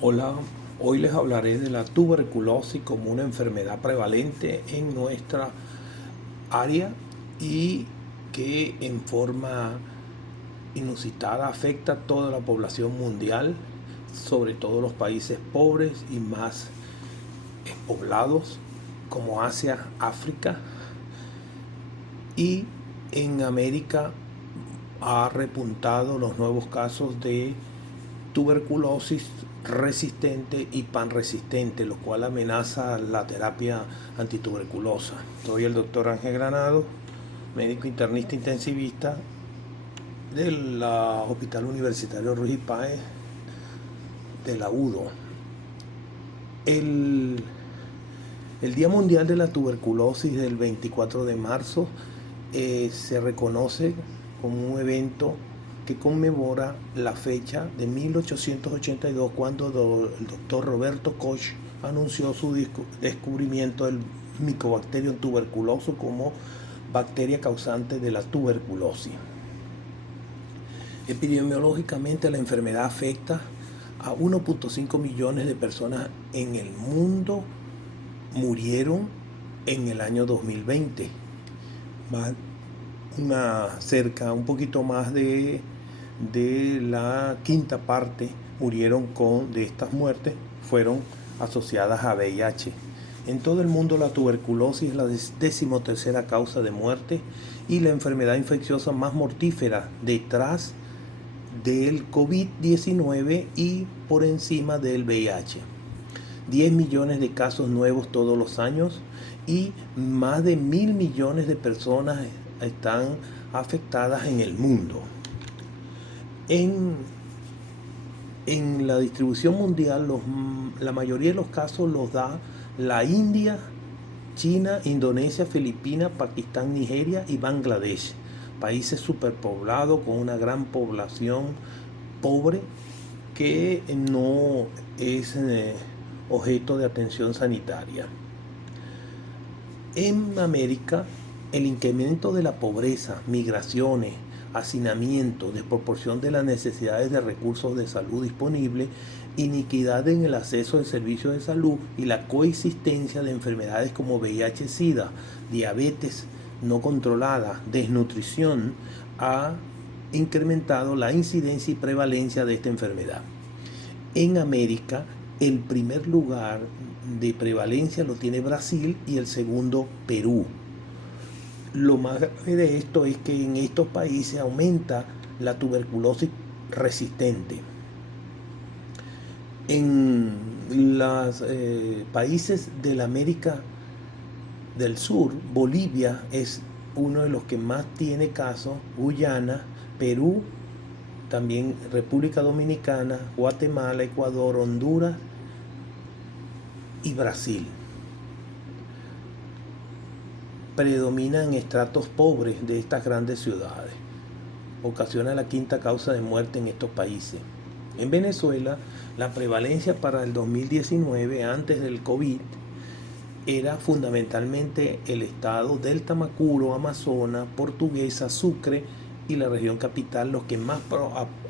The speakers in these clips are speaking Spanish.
Hola, hoy les hablaré de la tuberculosis como una enfermedad prevalente en nuestra área y que en forma inusitada afecta a toda la población mundial, sobre todo los países pobres y más poblados como Asia, África, y en América ha repuntado los nuevos casos de tuberculosis resistente y panresistente, lo cual amenaza la terapia antituberculosa. Soy el doctor Ángel Granado, médico internista intensivista del Hospital Universitario Ruiz y Páez de la UDO. El Día Mundial de la Tuberculosis del 24 de marzo se reconoce como un evento que conmemora la fecha de 1882 cuando el doctor Roberto Koch anunció su descubrimiento del Mycobacterium tuberculoso como bacteria causante de la tuberculosis. Epidemiológicamente la enfermedad afecta a 1.5 millones de personas en el mundo. Murieron en el año 2020. Un poquito más de la quinta parte de estas muertes fueron asociadas a VIH. En todo el mundo la tuberculosis es la 13ª causa de muerte y la enfermedad infecciosa más mortífera detrás del COVID-19 y por encima del VIH. 10 millones de casos nuevos todos los años y más de 1.000 millones de personas están afectadas en el mundo. En la distribución mundial, la mayoría de los casos los da la India, China, Indonesia, Filipinas, Pakistán, Nigeria y Bangladesh. Países superpoblados con una gran población pobre que no es objeto de atención sanitaria. En América, el incremento de la pobreza, migraciones, hacinamiento, desproporción de las necesidades de recursos de salud disponibles, iniquidad en el acceso de servicios de salud y la coexistencia de enfermedades como VIH-Sida, diabetes no controlada, desnutrición, ha incrementado la incidencia y prevalencia de esta enfermedad. En América, el primer lugar de prevalencia lo tiene Brasil y el segundo Perú. Lo más grave de esto es que en estos países aumenta la tuberculosis resistente. En los países de la América del Sur, Bolivia es uno de los que más tiene casos, Guyana, Perú, también República Dominicana, Guatemala, Ecuador, Honduras y Brasil. Predominan estratos pobres de estas grandes ciudades. Ocasiona la quinta causa de muerte en estos países. En Venezuela, la prevalencia para el 2019, antes del COVID, era fundamentalmente el estado del Tamacuro, Amazonas, Portuguesa, Sucre y la región capital los que más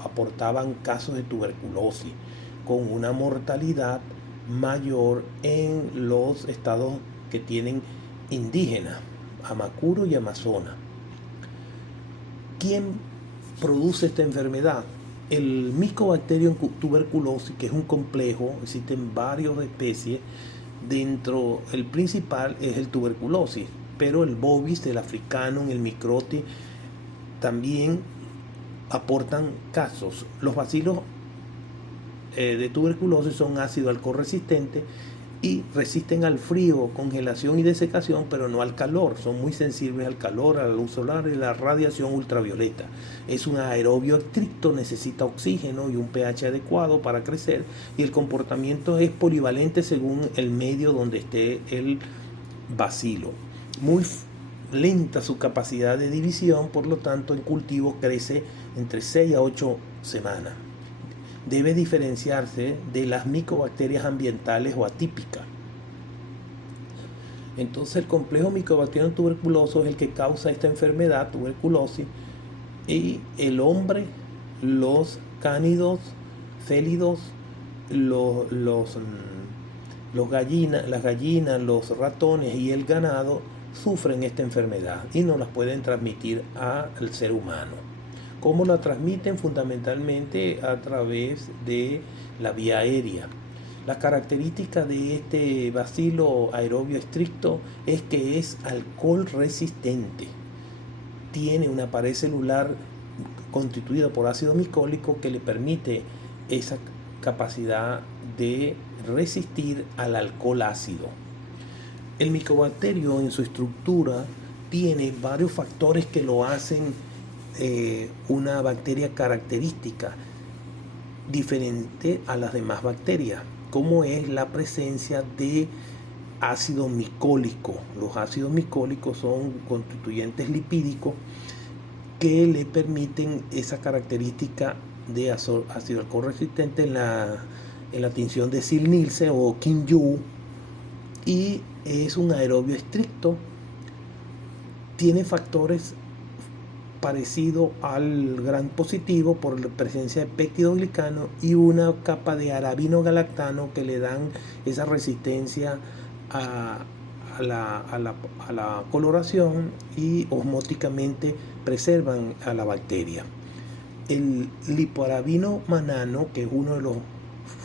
aportaban casos de tuberculosis, con una mortalidad mayor en los estados que tienen indígenas, Amacuro y Amazonas. ¿Quién produce esta enfermedad? El Mycobacterium tuberculosis, que es un complejo, existen varias especies. Dentro, el principal es el tuberculosis, pero el bovis, el africanum, el microtis también aportan casos. Los bacilos de tuberculosis son ácido alcohol resistentes y resisten al frío, congelación y desecación, pero no al calor. Son muy sensibles al calor, a la luz solar y a la radiación ultravioleta. Es un aerobio estricto, necesita oxígeno y un pH adecuado para crecer, y el comportamiento es polivalente según el medio donde esté el bacilo. Muy lenta su capacidad de división, por lo tanto en cultivo crece entre 6 a 8 semanas. Debe diferenciarse de las micobacterias ambientales o atípicas. Entonces el complejo Mycobacterium tuberculoso es el que causa esta enfermedad, tuberculosis, y el hombre, los cánidos, félidos las gallinas, los ratones y el ganado sufren esta enfermedad y no las pueden transmitir al ser humano. ¿Cómo la transmiten? Fundamentalmente a través de la vía aérea. La característica de este bacilo aerobio estricto es que es alcohol resistente. Tiene una pared celular constituida por ácido micólico que le permite esa capacidad de resistir al alcohol ácido. El micobacterio en su estructura tiene varios factores que lo hacen una bacteria característica diferente a las demás bacterias, como es la presencia de ácido micólico. Los ácidos micólicos son constituyentes lipídicos que le permiten esa característica de ácido alcohol resistente en la tinción de Zell-Nielsen o Kim-Yu, y es un aerobio estricto. Tiene factores parecidos al gram positivo por la presencia de péptidoglicano y una capa de arabinogalactano que le dan esa resistencia a la coloración y osmóticamente preservan a la bacteria. El lipoarabino manano, que es uno de los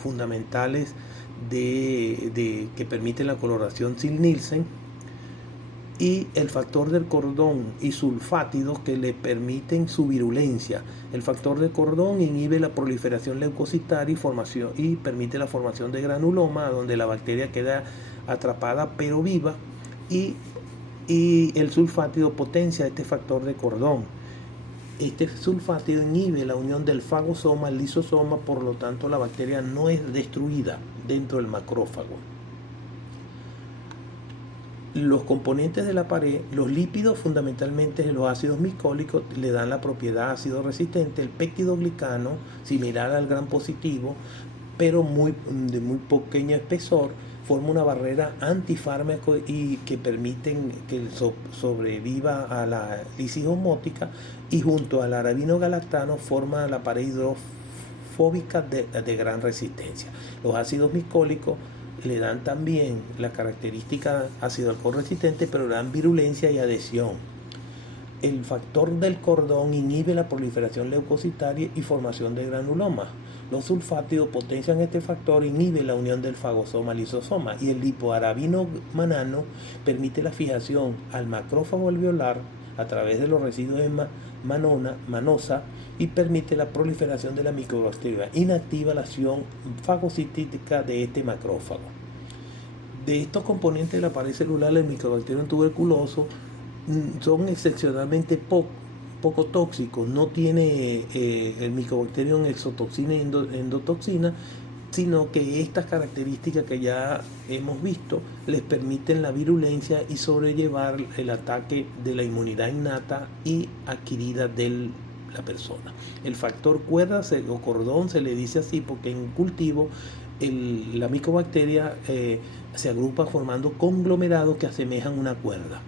fundamentales que permite la coloración Zell-Nielsen, y el factor del cordón y sulfátidos que le permiten su virulencia. El factor del cordón inhibe la proliferación leucocitaria y permite la formación de granuloma, donde la bacteria queda atrapada pero viva, y el sulfátido potencia este factor de cordón. Este sulfátido inhibe la unión del fagosoma al lisosoma, por lo tanto la bacteria no es destruida dentro del macrófago. Los componentes de la pared, los lípidos, fundamentalmente los ácidos micólicos, le dan la propiedad ácido resistente. El péptidoglicano, similar al gram positivo, pero de muy pequeño espesor, forma una barrera antifármaco y que permiten que sobreviva a la lisis osmótica, y junto al arabinogalactano forma la pared hidrofóbica de gran resistencia. Los ácidos micólicos le dan también la característica ácido alcohol resistente, pero le dan virulencia y adhesión. El factor del cordón inhibe la proliferación leucocitaria y formación de granulomas. Los sulfátidos potencian este factor, inhibe la unión del fagosoma al lisosoma, y el lipoarabino manano permite la fijación al macrófago alveolar a través de los residuos de manosa y permite la proliferación de la micobacteria, inactiva la acción fagocítica de este macrófago. De estos componentes de la pared celular, el Mycobacterium tuberculoso son excepcionalmente poco tóxicos. No tiene el Mycobacterium exotoxina y endotoxina, sino que estas características que ya hemos visto les permiten la virulencia y sobrellevar el ataque de la inmunidad innata y adquirida de la persona. El factor cuerda o cordón se le dice así porque en cultivo la micobacteria se agrupa formando conglomerados que asemejan una cuerda.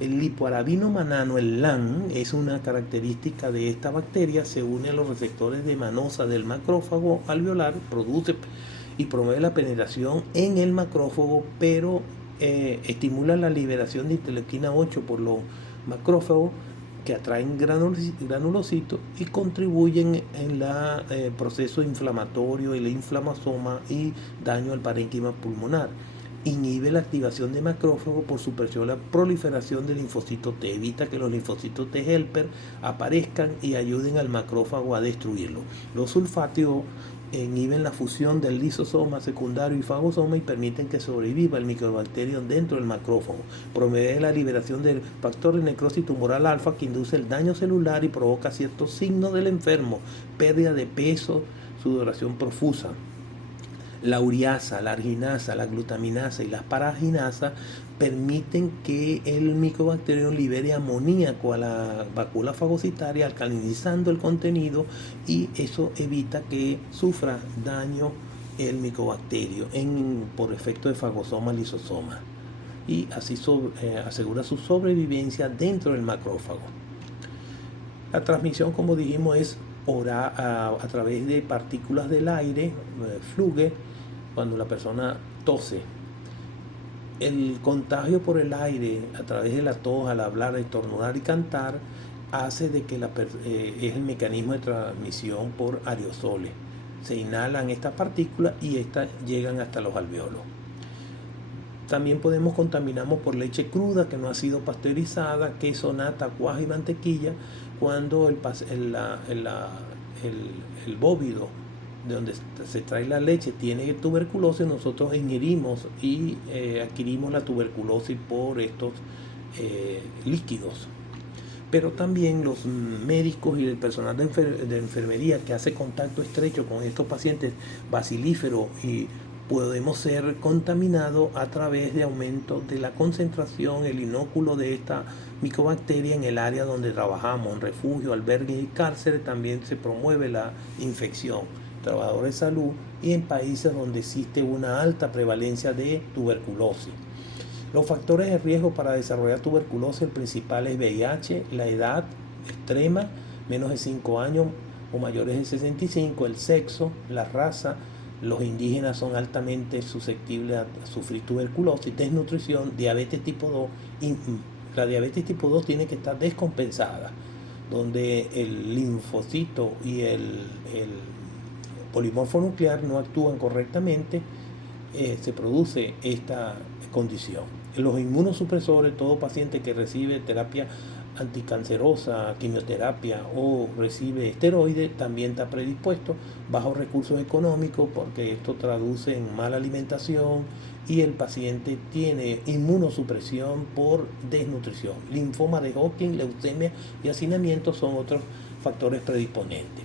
El lipoarabino manano, el LAN, es una característica de esta bacteria. Se une a los receptores de manosa del macrófago alveolar, produce y promueve la penetración en el macrófago, pero estimula la liberación de interleuquina 8 por los macrófagos, que atraen granulocitos y contribuyen en el proceso inflamatorio y el inflamasoma y daño al parénquima pulmonar. Inhibe la activación de macrófagos por supresión la proliferación de linfocitos T, evita que los linfocitos T helper aparezcan y ayuden al macrófago a destruirlo. Los sulfátidos inhiben la fusión del lisosoma secundario y fagosoma y permiten que sobreviva el micobacterium dentro del macrófago. Promueve la liberación del factor de necrosis tumoral alfa, que induce el daño celular y provoca ciertos signos del enfermo: pérdida de peso, sudoración profusa. La ureasa, la arginasa, la glutaminasa y las paraginasas permiten que el Mycobacterium libere amoníaco a la vacuola fagocitaria, alcalinizando el contenido, y eso evita que sufra daño el micobacterio por efecto de fagosoma lisosoma, y así asegura su sobrevivencia dentro del macrófago. La transmisión, como dijimos, es a través de partículas del aire, fluge, cuando la persona tose. El contagio por el aire a través de la tos, al hablar, estornudar y cantar, hace de que es el mecanismo de transmisión por aerosoles. Se inhalan estas partículas y estas llegan hasta los alvéolos. También contaminarnos por leche cruda que no ha sido pasteurizada, queso, nata, cuajo y mantequilla, cuando el bóvido de donde se trae la leche tiene tuberculosis, nosotros ingerimos y adquirimos la tuberculosis por estos líquidos. Pero también los médicos y el personal de enfermería que hace contacto estrecho con estos pacientes bacilíferos, y podemos ser contaminados a través de aumento de la concentración, el inóculo de esta micobacteria en el área donde trabajamos, en refugio, albergues y cárceles. También se promueve la infección, trabajadores de salud, y en países donde existe una alta prevalencia de tuberculosis. Los factores de riesgo para desarrollar tuberculosis, el principal es VIH, la edad extrema, menos de 5 años o mayores de 65, el sexo, la raza. Los indígenas son altamente susceptibles a sufrir tuberculosis, desnutrición, diabetes tipo 2. La diabetes tipo 2 tiene que estar descompensada, donde el linfocito y el polimorfo nuclear no actúan correctamente, se produce esta condición. Los inmunosupresores, todo paciente que recibe terapia anticancerosa, quimioterapia o recibe esteroides, también está predispuesto, bajos recursos económicos, porque esto traduce en mala alimentación y el paciente tiene inmunosupresión por desnutrición. Linfoma de Hodgkin, leucemia y hacinamiento son otros factores predisponentes.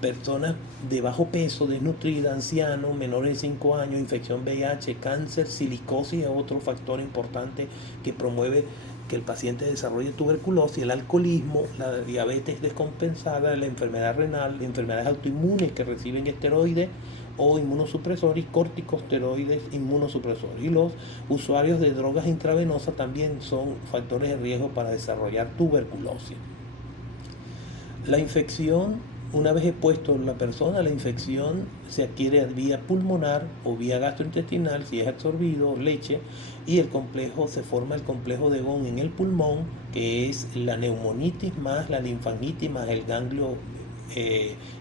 Personas de bajo peso, desnutridas, ancianos, menores de 5 años, infección VIH, cáncer, silicosis es otro factor importante que promueve que el paciente desarrolle tuberculosis, el alcoholismo, la diabetes descompensada, la enfermedad renal, enfermedades autoinmunes que reciben esteroides o inmunosupresores, corticosteroides, inmunosupresores. Y los usuarios de drogas intravenosas también son factores de riesgo para desarrollar tuberculosis. La infección, una vez expuesto la persona, la infección se adquiere vía pulmonar o vía gastrointestinal si es absorbido leche, y se forma el complejo de Ghosn en el pulmón, que es la neumonitis más la linfangitis más el ganglio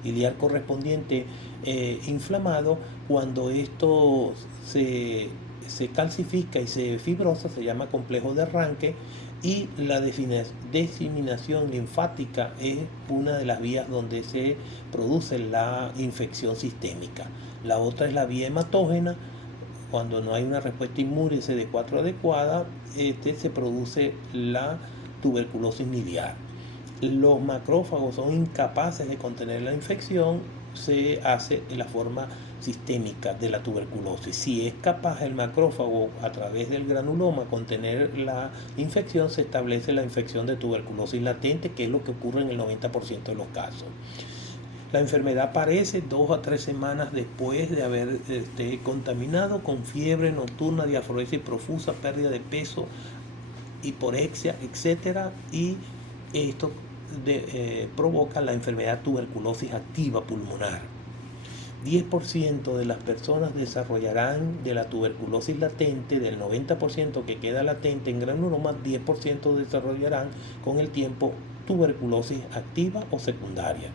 iliar correspondiente inflamado. Cuando esto se calcifica y se fibrosa, se llama complejo de arranque. Y la diseminación linfática es una de las vías donde se produce la infección sistémica. La otra es la vía hematógena. Cuando no hay una respuesta inmune CD4 adecuada, se produce la tuberculosis miliar. Los macrófagos son incapaces de contener la infección, se hace en la forma sistémica de la tuberculosis. Si es capaz el macrófago a través del granuloma contener la infección, se establece la infección de tuberculosis latente, que es lo que ocurre en el 90% de los casos. La enfermedad aparece 2 a 3 semanas después de haber contaminado, con fiebre nocturna, diaforesis profusa, pérdida de peso, hiporexia, etc. Y esto provoca la enfermedad tuberculosis activa pulmonar. 10% de las personas desarrollarán de la tuberculosis latente. Del 90% que queda latente en granuloma, 10% desarrollarán con el tiempo tuberculosis activa o secundaria.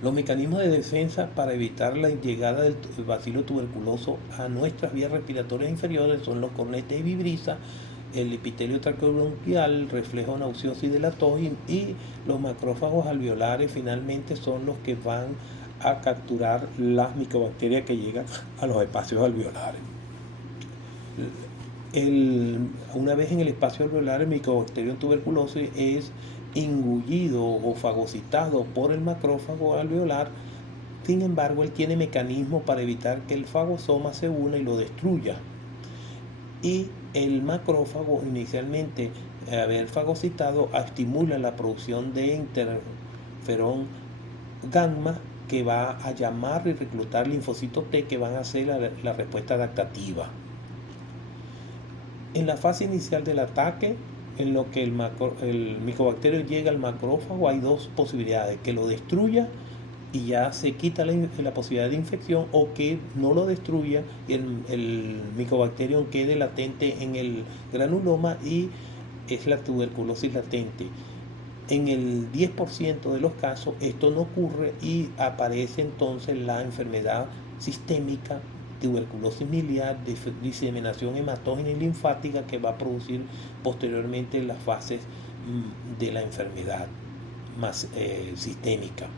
Los mecanismos de defensa para evitar la llegada del bacilo tuberculoso a nuestras vías respiratorias inferiores son los cornetes de vibrisa, el epitelio traqueobronquial, el reflejo nauseoso y de la tos, y los macrófagos alveolares finalmente son los que van a capturar las micobacterias que llegan a los espacios alveolares. Una vez en el espacio alveolar, el Mycobacterium tuberculosis es engullido o fagocitado por el macrófago alveolar. Sin embargo, él tiene mecanismos para evitar que el fagosoma se una y lo destruya. Y el macrófago, inicialmente haber fagocitado, estimula la producción de interferón gamma, que va a llamar y reclutar linfocitos T, que van a hacer la respuesta adaptativa. En la fase inicial del ataque, en lo que el micobacterio llega al macrófago hay dos posibilidades: que lo destruya y ya se quita la posibilidad de infección, o que no lo destruya y el micobacterio quede latente en el granuloma y es la tuberculosis latente. En el 10% de los casos esto no ocurre y aparece entonces la enfermedad sistémica, tuberculosis miliar, de diseminación hematógena y linfática, que va a producir posteriormente las fases de la enfermedad más sistémica.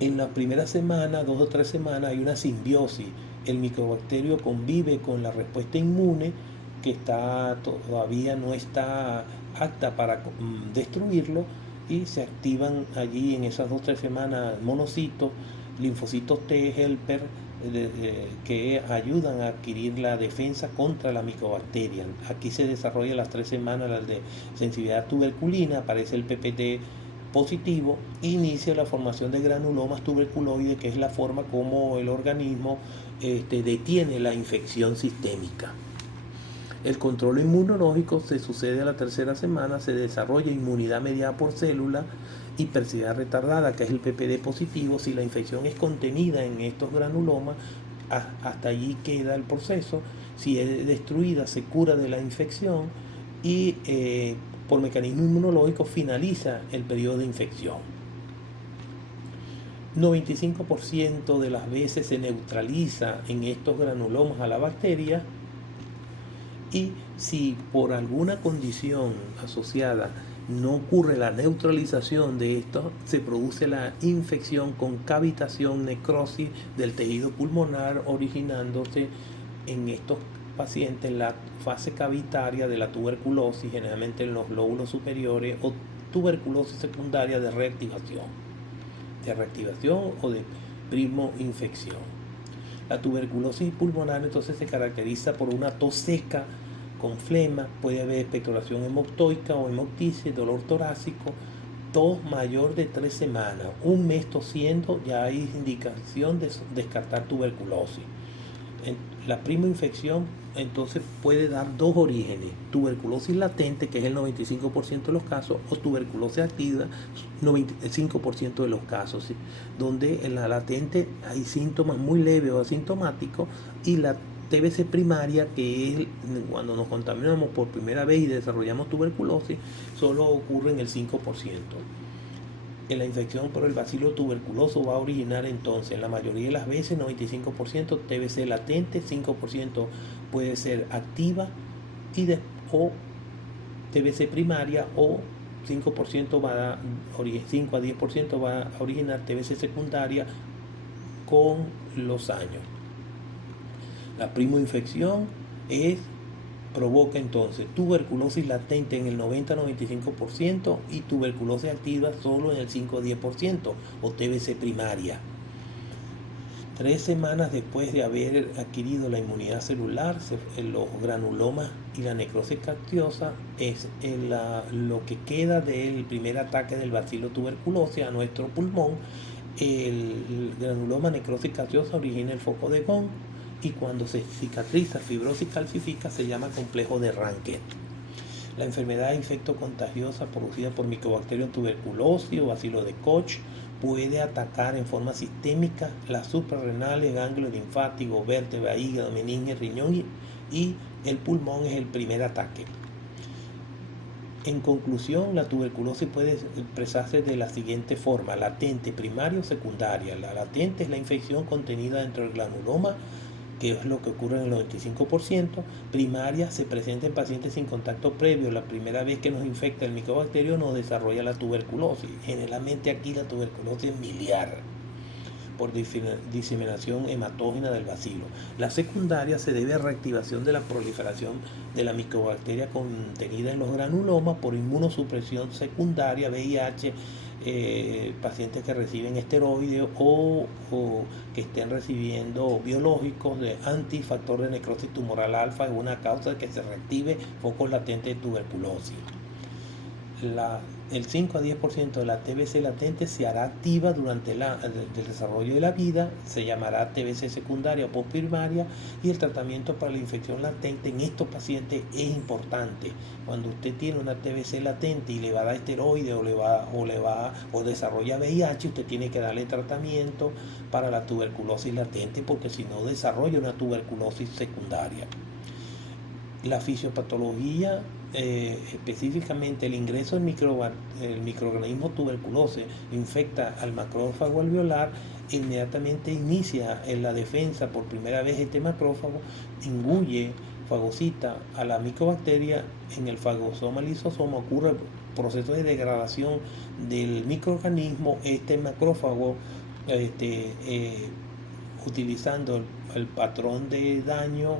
En la primera semana, 2 o 3 semanas, hay una simbiosis. El micobacterio convive con la respuesta inmune, que todavía no está apta para destruirlo, y se activan allí en esas 2 o 3 semanas monocitos, linfocitos T helper, que ayudan a adquirir la defensa contra la micobacteria. Aquí se desarrolla a las 3 semanas la de sensibilidad tuberculina, aparece el PPT positivo, inicia la formación de granulomas tuberculoides, que es la forma como el organismo detiene la infección sistémica. El control inmunológico se sucede a la 3ª semana, se desarrolla inmunidad mediada por célula, hipersidad retardada, que es el PPD positivo. Si la infección es contenida en estos granulomas, hasta allí queda el proceso. Si es destruida, se cura de la infección y por mecanismo inmunológico finaliza el periodo de infección. 95% de las veces se neutraliza en estos granulomas a la bacteria, y si por alguna condición asociada no ocurre la neutralización de esto, se produce la infección con cavitación, necrosis del tejido pulmonar, originándose en estos pacientes la fase cavitaria de la tuberculosis, generalmente en los lóbulos superiores, o tuberculosis secundaria de reactivación o de primo-infección. La tuberculosis pulmonar entonces se caracteriza por una tos seca con flema, puede haber expectoración hemoptoica o hemoptisis, dolor torácico, tos mayor de 3 semanas, un mes tosiendo, ya hay indicación de descartar tuberculosis. La primo-infección entonces puede dar 2 orígenes: tuberculosis latente, que es el 95% de los casos, o tuberculosis activa, 95% de los casos, ¿sí? Donde en la latente hay síntomas muy leves o asintomáticos, y la TBC primaria, que es cuando nos contaminamos por primera vez y desarrollamos tuberculosis, solo ocurre en el 5%. En la infección por el bacilo tuberculoso va a originar entonces, la mayoría de las veces, 95% TBC latente, 5% puede ser activa o TBC primaria, o 5% 5 a 10% va a originar TBC secundaria con los años. La primoinfección provoca entonces tuberculosis latente en el 90-95% y tuberculosis activa solo en el 5-10%, o TBC primaria. 3 semanas después de haber adquirido la inmunidad celular, los granulomas y la necrosis caquiosa es lo que queda del primer ataque del bacilo tuberculosis a nuestro pulmón. El granuloma necrosis caquiosa origina el foco de Gauss, y cuando se cicatriza, fibrosis calcifica, se llama complejo de Ranke. La enfermedad infectocontagiosa producida por Mycobacterium tuberculosis o bacilo de Koch puede atacar en forma sistémica las suprarrenales, ganglios linfáticos, vértebra, hígado, meninge, riñón, y el pulmón es el primer ataque. En conclusión, la tuberculosis puede expresarse de la siguiente forma: latente, primaria o secundaria. La latente es la infección contenida dentro del granuloma, que es lo que ocurre en el 95%. Primaria se presenta en pacientes sin contacto previo. La primera vez que nos infecta el micobacterio nos desarrolla la tuberculosis. Generalmente aquí la tuberculosis es miliar, por diseminación hematógena del bacilo. La secundaria se debe a reactivación de la proliferación de la micobacteria contenida en los granulomas por inmunosupresión secundaria, VIH, pacientes que reciben esteroides o que estén recibiendo biológicos de antifactor de necrosis tumoral alfa, es una causa de que se reactive focos latentes de tuberculosis. La el 5 a 10% de la TBC latente se hará activa durante el desarrollo de la vida, se llamará TBC secundaria o postprimaria, y el tratamiento para la infección latente en estos pacientes es importante. Cuando usted tiene una TBC latente y le va a dar esteroide o desarrolla VIH, usted tiene que darle tratamiento para la tuberculosis latente, porque si no desarrolla una tuberculosis secundaria. La fisiopatología, específicamente el ingreso del microorganismo tuberculosis infecta al macrófago alveolar, inmediatamente inicia en la defensa por primera vez este macrófago, engulle, fagocita a la micobacteria. En el fagosoma lisosoma ocurre el proceso de degradación del microorganismo. Este macrófago, utilizando el patrón de daño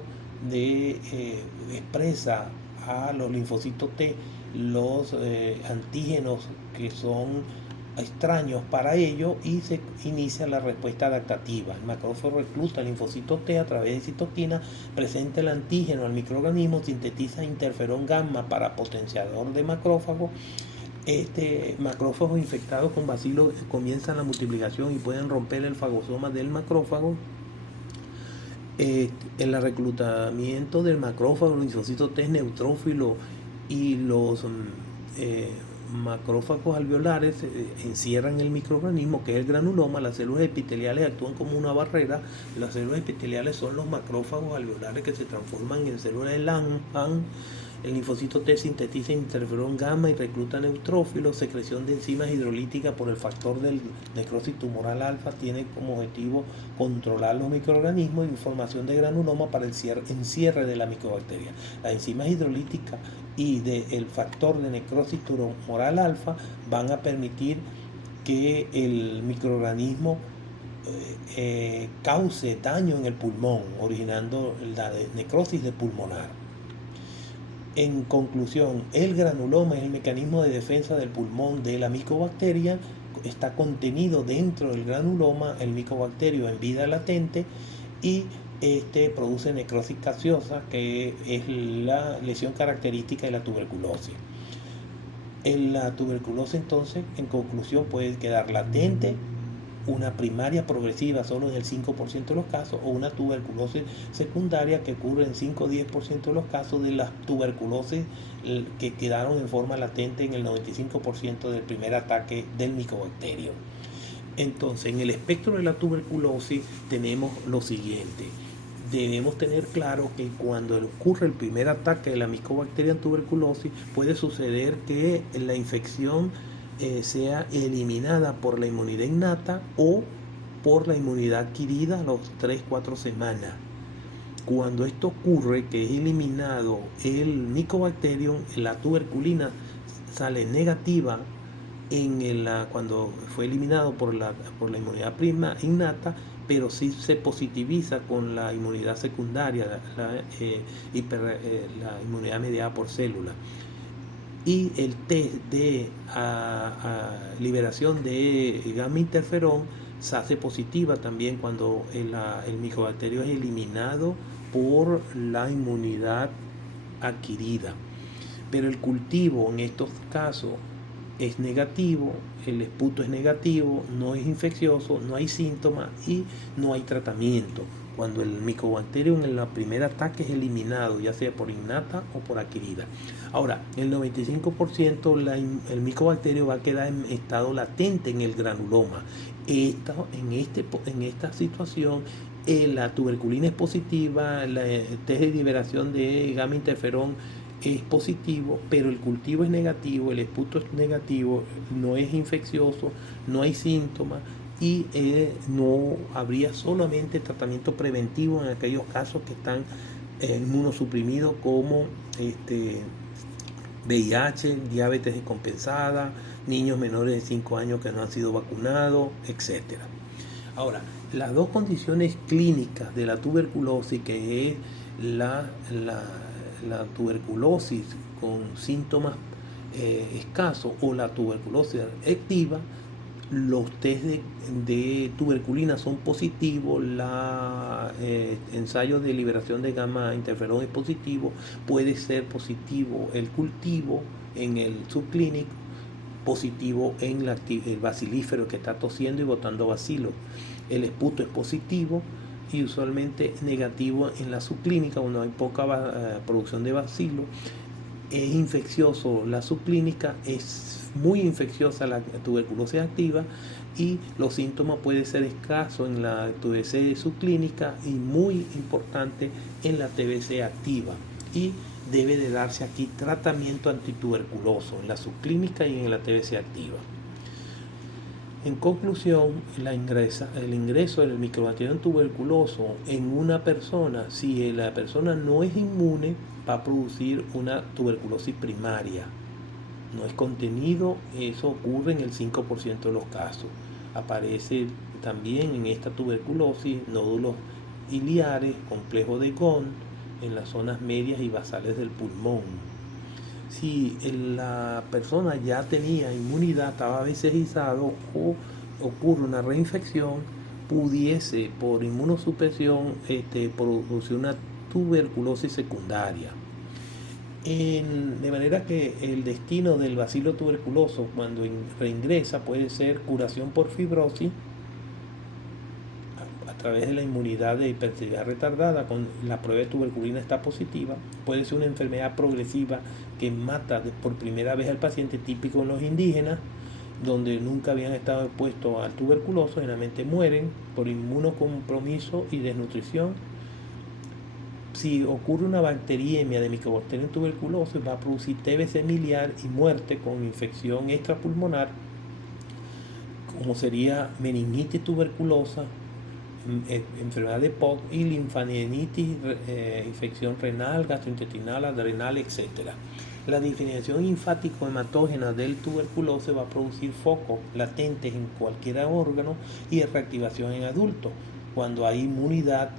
expresa a los linfocitos T los antígenos que son extraños para ello, y se inicia la respuesta adaptativa. El macrófago recluta linfocitos T a través de citoquina, presenta el antígeno al microorganismo, sintetiza interferón gamma para potenciador de macrófago. Este macrófago infectado con bacilos comienzan la multiplicación y pueden romper el fagosoma del macrófago. El reclutamiento del macrófago, los linfocitos T neutrófilos y los macrófagos alveolares encierran el microorganismo, que es el granuloma. Las células epiteliales actúan como una barrera. Las células epiteliales son los macrófagos alveolares que se transforman en células de Langhans. El linfocito T sintetiza interferón gamma y recluta neutrófilos. Secreción de enzimas hidrolíticas por el factor del necrosis tumoral alfa tiene como objetivo controlar los microorganismos, y formación de granuloma para el encierre de la micobacteria. Las enzimas hidrolíticas y el factor de necrosis tumoral alfa van a permitir que el microorganismo cause daño en el pulmón, originando la necrosis de pulmonar. En conclusión, el granuloma es el mecanismo de defensa del pulmón de la micobacteria. Está contenido dentro del granuloma el micobacterio en vida latente, y produce necrosis gaseosa, que es la lesión característica de la tuberculosis. En la tuberculosis, entonces, en conclusión, puede quedar latente, una primaria progresiva solo en el 5% de los casos, o una tuberculosis secundaria que ocurre en 5 o 10% de los casos de las tuberculosis que quedaron en forma latente en el 95% del primer ataque del micobacterio. Entonces, en el espectro de la tuberculosis tenemos lo siguiente. Debemos tener claro que cuando ocurre el primer ataque de la micobacteria en tuberculosis, puede suceder que la infección sea eliminada por la inmunidad innata o por la inmunidad adquirida a los 3-4 semanas. Cuando esto ocurre, que es eliminado el micobacterium, la tuberculina sale negativa cuando fue eliminado por la inmunidad prima innata, pero sí se positiviza con la inmunidad secundaria, la inmunidad mediada por células. Y el test de liberación de gamma interferón se hace positiva también cuando el micobacterio es eliminado por la inmunidad adquirida. Pero el cultivo en estos casos es negativo, el esputo es negativo, no es infeccioso, no hay síntomas y no hay tratamiento. Cuando el micobacterio en el primer ataque es eliminado, ya sea por innata o por adquirida. Ahora, el 95% el micobacterio va a quedar en estado latente en el granuloma. En esta situación, la tuberculina es positiva, el test de liberación de gamma interferón es positivo, pero el cultivo es negativo, el esputo es negativo, no es infeccioso, no hay síntomas, y no habría solamente tratamiento preventivo en aquellos casos que están inmunosuprimidos, como VIH, diabetes descompensada, niños menores de 5 años que no han sido vacunados, etc. Ahora, las dos condiciones clínicas de la tuberculosis, que es la tuberculosis con síntomas escasos o la tuberculosis activa, los test de tuberculina son positivos, ensayo de liberación de gamma interferón es positivo, puede ser positivo el cultivo en el subclínico, positivo en el bacilífero que está tosiendo y botando bacilo. El esputo es positivo y usualmente negativo en la subclínica, cuando hay poca producción de bacilo. Es infeccioso la subclínica, es muy infecciosa la tuberculosis activa, y los síntomas pueden ser escasos en la TBC subclínica y muy importante en la TBC activa. Y debe de darse aquí tratamiento antituberculoso en la subclínica y en la TBC activa. En conclusión, el ingreso del microbacterium tuberculoso en una persona, si la persona no es inmune, va a producir una tuberculosis primaria. No es contenido, eso ocurre en el 5% de los casos. Aparece también en esta tuberculosis nódulos iliares, complejo de Ghon, en las zonas medias y basales del pulmón. Si la persona ya tenía inmunidad, estaba vesejizado o ocurre una reinfección, pudiese por inmunosupresión producir una tuberculosis secundaria. De manera que el destino del bacilo tuberculoso cuando reingresa puede ser curación por fibrosis a través de la inmunidad de hiperactividad retardada, con la prueba de tuberculina está positiva. Puede ser una enfermedad progresiva que mata por primera vez al paciente, típico en los indígenas, donde nunca habían estado expuestos al tuberculoso, generalmente mueren por inmunocompromiso y desnutrición. Si ocurre una bacteriemia de Mycobacterium tuberculosis, va a producir TBC miliar y muerte con infección extrapulmonar, como sería meningitis tuberculosa, enfermedad de POC y linfadeninitis, infección renal, gastrointestinal, adrenal, etc. La diferenciación linfático-hematógena del tuberculosis va a producir focos latentes en cualquier órgano y reactivación en adultos. Cuando hay inmunidad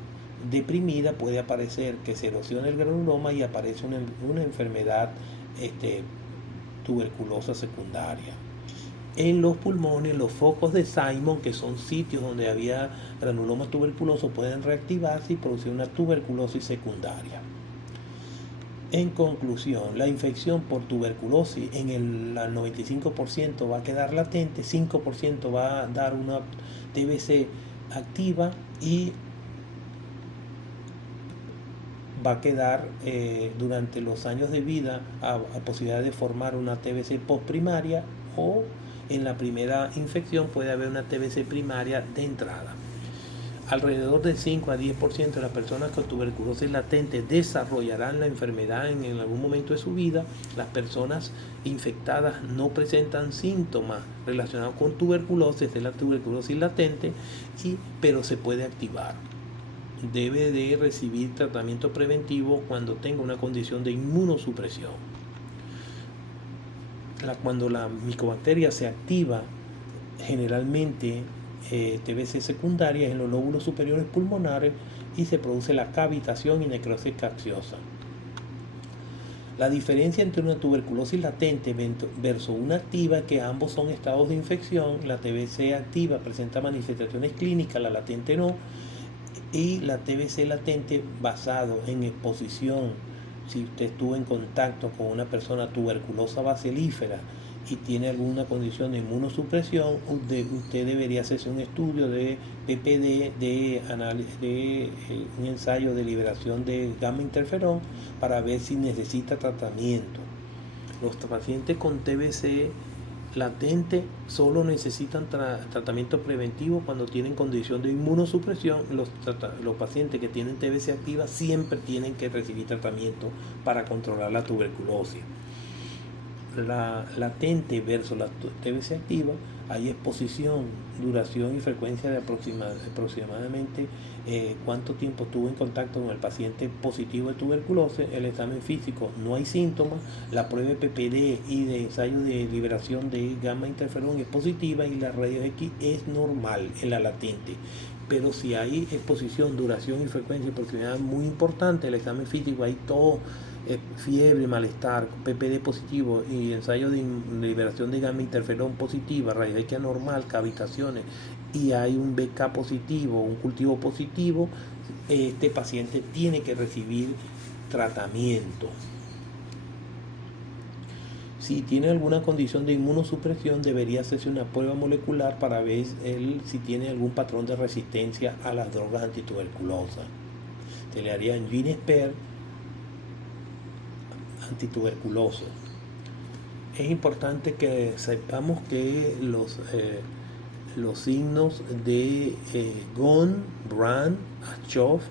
deprimida puede aparecer que se erosiona el granuloma y aparece una enfermedad tuberculosa secundaria. En los pulmones, los focos de Simon, que son sitios donde había granulomas tuberculosos, pueden reactivarse y producir una tuberculosis secundaria. En conclusión, la infección por tuberculosis en el 95% va a quedar latente, 5% va a dar una TBC activa y va a quedar durante los años de vida a posibilidad de formar una TBC postprimaria, o en la primera infección puede haber una TBC primaria de entrada. Alrededor del 5 a 10% de las personas con tuberculosis latente desarrollarán la enfermedad en algún momento de su vida. Las personas infectadas no presentan síntomas relacionados con tuberculosis, de la tuberculosis latente, pero se puede activar. Debe de recibir tratamiento preventivo cuando tenga una condición de inmunosupresión. Cuando la micobacteria se activa, generalmente TBC secundaria en los lóbulos superiores pulmonares, y se produce la cavitación y necrosis gaseosa. La diferencia entre una tuberculosis latente versus una activa es que ambos son estados de infección. La TBC activa presenta manifestaciones clínicas, la latente no. Y la TBC latente, basado en exposición, si usted estuvo en contacto con una persona tuberculosa basilífera y tiene alguna condición de inmunosupresión, usted debería hacerse un estudio de PPD, un ensayo de liberación de gamma interferón, para ver si necesita tratamiento. Los pacientes con TBC latente solo necesitan tratamiento preventivo cuando tienen condición de inmunosupresión. Los pacientes que tienen TBC activa siempre tienen que recibir tratamiento para controlar la tuberculosis. La latente versus la TBC activa, hay exposición, duración y frecuencia de aproximadamente cuánto tiempo estuvo en contacto con el paciente positivo de tuberculosis, el examen físico, no hay síntomas, la prueba de PPD y de ensayo de liberación de gamma interferón es positiva y la rayos X es normal en la latente. Pero si hay exposición, duración y frecuencia de proximidad muy importante, el examen físico, hay todo, fiebre, malestar, PPD positivo y ensayo de liberación de gamma interferón positiva, rayos X anormal, cavitaciones, y hay un BK positivo, un cultivo positivo, este paciente tiene que recibir tratamiento. Si tiene alguna condición de inmunosupresión, debería hacerse una prueba molecular para ver si tiene algún patrón de resistencia a las drogas antituberculosas. Se le haría en Ginsper antituberculoso. Es importante que sepamos que los signos de Ghon, Brand, Aschoff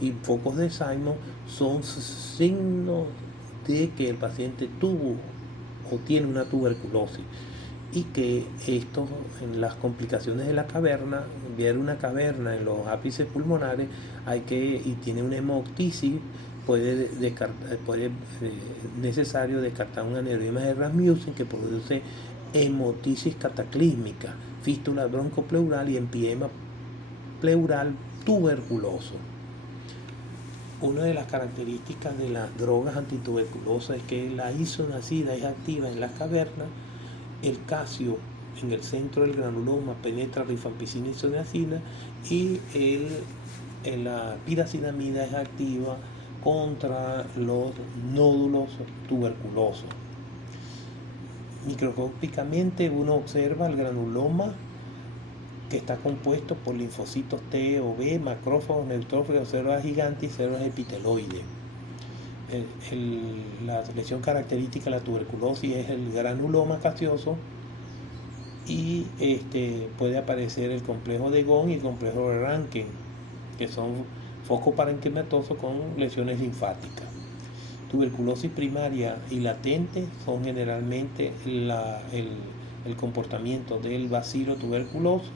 y focos de Simon son signos de que el paciente tuvo o tiene una tuberculosis, y que esto, en las complicaciones de la caverna, ver una caverna en los ápices pulmonares, y tiene una hemoptisis, puede necesario descartar un aneurisma de Rasmussen que produce hemoptisis cataclísmica, fístula broncopleural y empiema pleural tuberculoso. Una de las características de las drogas antituberculosas es que la isoniazida es activa en las cavernas, el calcio en el centro del granuloma penetra rifampicina y isoniazida, y la piracinamida es activa contra los nódulos tuberculosos. Microscópicamente uno observa el granuloma, que está compuesto por linfocitos T o B, macrófagos, neutrófilos, células gigantes y células epiteloides. La lesión característica de la tuberculosis es el granuloma gaseoso, y puede aparecer el complejo de Ghon y el complejo de Rankin, que son focos parenquimatosos con lesiones linfáticas. Tuberculosis primaria y latente son generalmente el comportamiento del bacilo tuberculoso.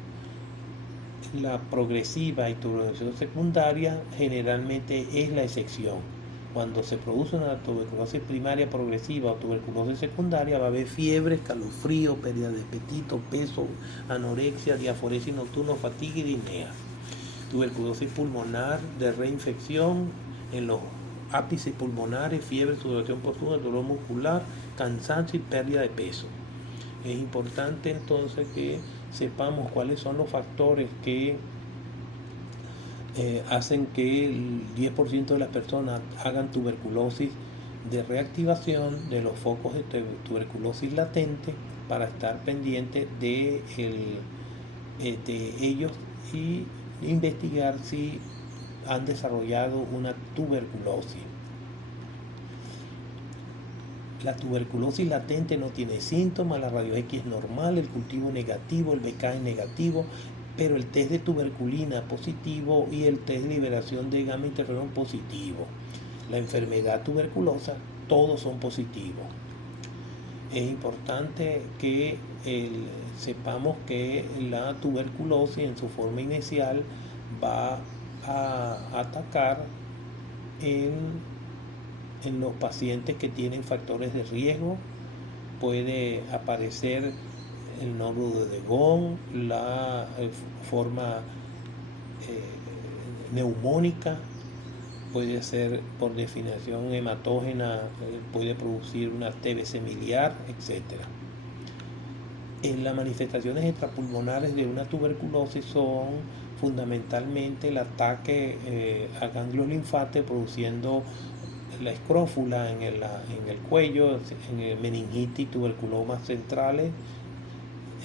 La progresiva y tuberculosis secundaria generalmente es la excepción. Cuando se produce una tuberculosis primaria progresiva o tuberculosis secundaria, va a haber fiebre, escalofrío, pérdida de apetito, peso, anorexia, diaforesis nocturna, fatiga y disnea. Tuberculosis pulmonar de reinfección en los ápices pulmonares, fiebre, sudoración profunda, dolor muscular, cansancio y pérdida de peso. Es importante entonces que sepamos cuáles son los factores que hacen que el 10% de las personas hagan tuberculosis de reactivación de los focos de tuberculosis latente, para estar pendiente de ellos y investigar si han desarrollado una tuberculosis. La tuberculosis latente no tiene síntomas, la radio X es normal, el cultivo negativo, el BK es negativo, pero el test de tuberculina positivo y el test de liberación de gamma interferón positivo. La enfermedad tuberculosa, todos son positivos. Es importante que sepamos que la tuberculosis en su forma inicial va a atacar en los pacientes que tienen factores de riesgo. Puede aparecer el nódulo de Ghon, la forma neumónica, puede ser por definición hematógena, puede producir una TBC miliar, etc. En las manifestaciones extrapulmonares de una tuberculosis son fundamentalmente el ataque a ganglios linfáticos, produciendo la escrófula en el cuello, en el meningitis, tuberculomas centrales,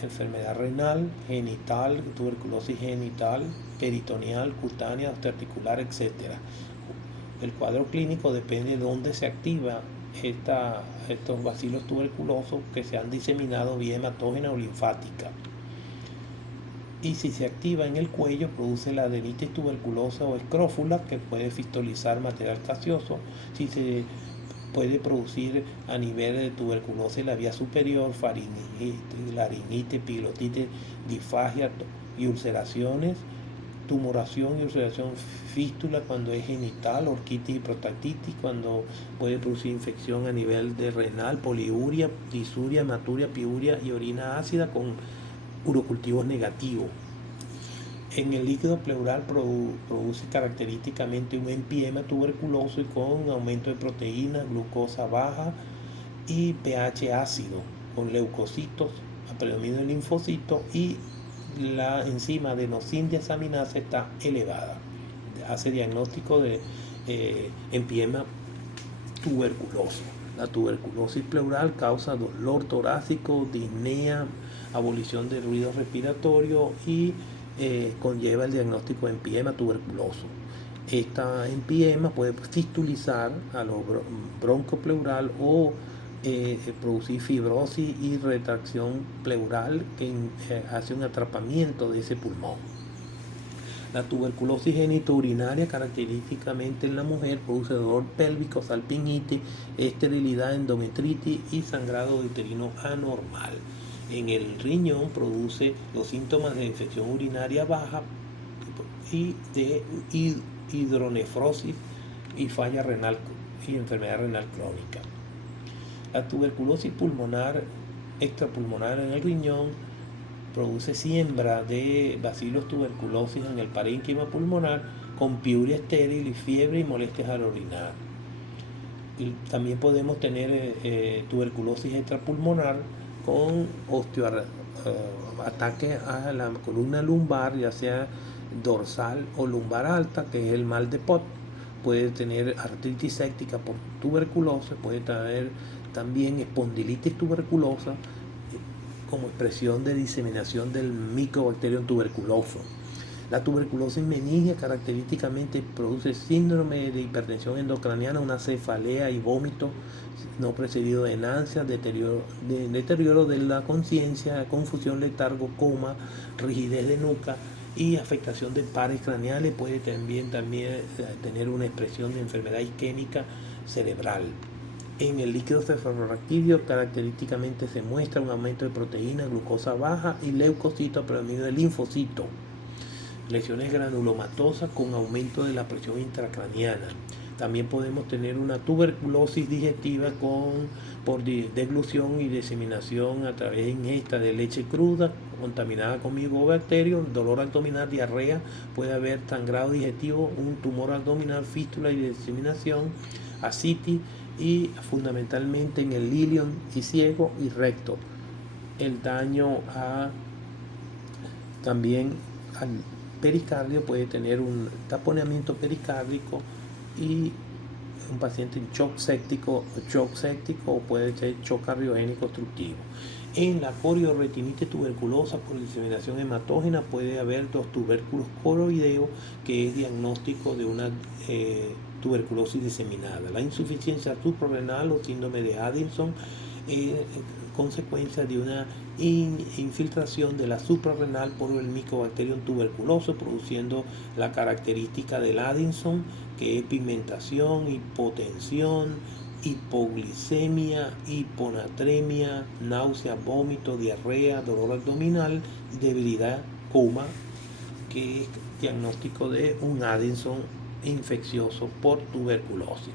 enfermedad renal, genital, tuberculosis genital, peritoneal, cutánea, osteoarticular, etc. El cuadro clínico depende de dónde se activa estos bacilos tuberculosos que se han diseminado vía hematógena o linfática. Y si se activa en el cuello, produce la adenitis tuberculosa o escrófula, que puede fistolizar material gaseoso. Si se puede producir a nivel de tuberculosis en la vía superior, faringitis, laringitis, epiglotitis, disfagia y ulceraciones, tumoración y ulceración fístula cuando es genital, orquitis y proctitis cuando puede producir infección a nivel de renal, poliuria, disuria, hematuria, piuria y orina ácida con urocultivos negativos. En el líquido pleural produce característicamente un empiema tuberculoso y con aumento de proteínas, glucosa baja y pH ácido, con leucocitos, predominio de linfocitos, y la enzima adenosín desaminasa está elevada. Hace diagnóstico de empiema tuberculoso. La tuberculosis pleural causa dolor torácico, disnea, abolición del ruido respiratorio y conlleva el diagnóstico de empiema tuberculoso. Esta empiema puede fistulizar a lo broncopleural o producir fibrosis y retracción pleural que hace un atrapamiento de ese pulmón. La tuberculosis genitourinaria, característicamente en la mujer, produce dolor pélvico, salpingitis, esterilidad, endometritis y sangrado uterino anormal. En el riñón produce los síntomas de infección urinaria baja y de hidronefrosis y falla renal y enfermedad renal crónica. La tuberculosis pulmonar extrapulmonar en el riñón produce siembra de bacilos tuberculosis en el parénquima pulmonar con piuria estéril y fiebre y molestias al orinar. Y también podemos tener tuberculosis extrapulmonar con ataque a la columna lumbar, ya sea dorsal o lumbar alta, que es el mal de Pot. Puede tener artritis séptica por tuberculosis, puede tener también espondilitis tuberculosa como expresión de diseminación del Mycobacterium tuberculoso. La tuberculosis meningia característicamente produce síndrome de hipertensión endocraniana, una cefalea y vómito no precedido de náuseas, deterioro de la conciencia, confusión, letargo, coma, rigidez de nuca y afectación de pares craneales. Puede también tener una expresión de enfermedad isquémica cerebral. En el líquido cefalorraquídeo característicamente se muestra un aumento de proteína, glucosa baja y leucocitos, predominio de linfocitos. Lesiones granulomatosas con aumento de la presión intracraniana. También podemos tener una tuberculosis digestiva por deglución y diseminación a través de ingesta de leche cruda contaminada con Mycobacterium, dolor abdominal, diarrea, puede haber sangrado digestivo, un tumor abdominal, fístula y diseminación, ascitis y fundamentalmente en el ilion y ciego y recto. El daño también al pericardio, puede tener un taponamiento pericárdico y un paciente en shock séptico o puede ser shock cardiogénico obstructivo. En la corioretinitis tuberculosa por diseminación hematógena puede haber dos tubérculos coroideos, que es diagnóstico de una tuberculosis diseminada. La insuficiencia suprarrenal o síndrome de Addison es consecuencia de una infiltración de la suprarrenal por el Mycobacterium tuberculoso, produciendo la característica del Addison, que es pigmentación, hipotensión, hipoglicemia, hiponatremia, náusea, vómito, diarrea, dolor abdominal, debilidad, coma, que es diagnóstico de un Addison infeccioso por tuberculosis.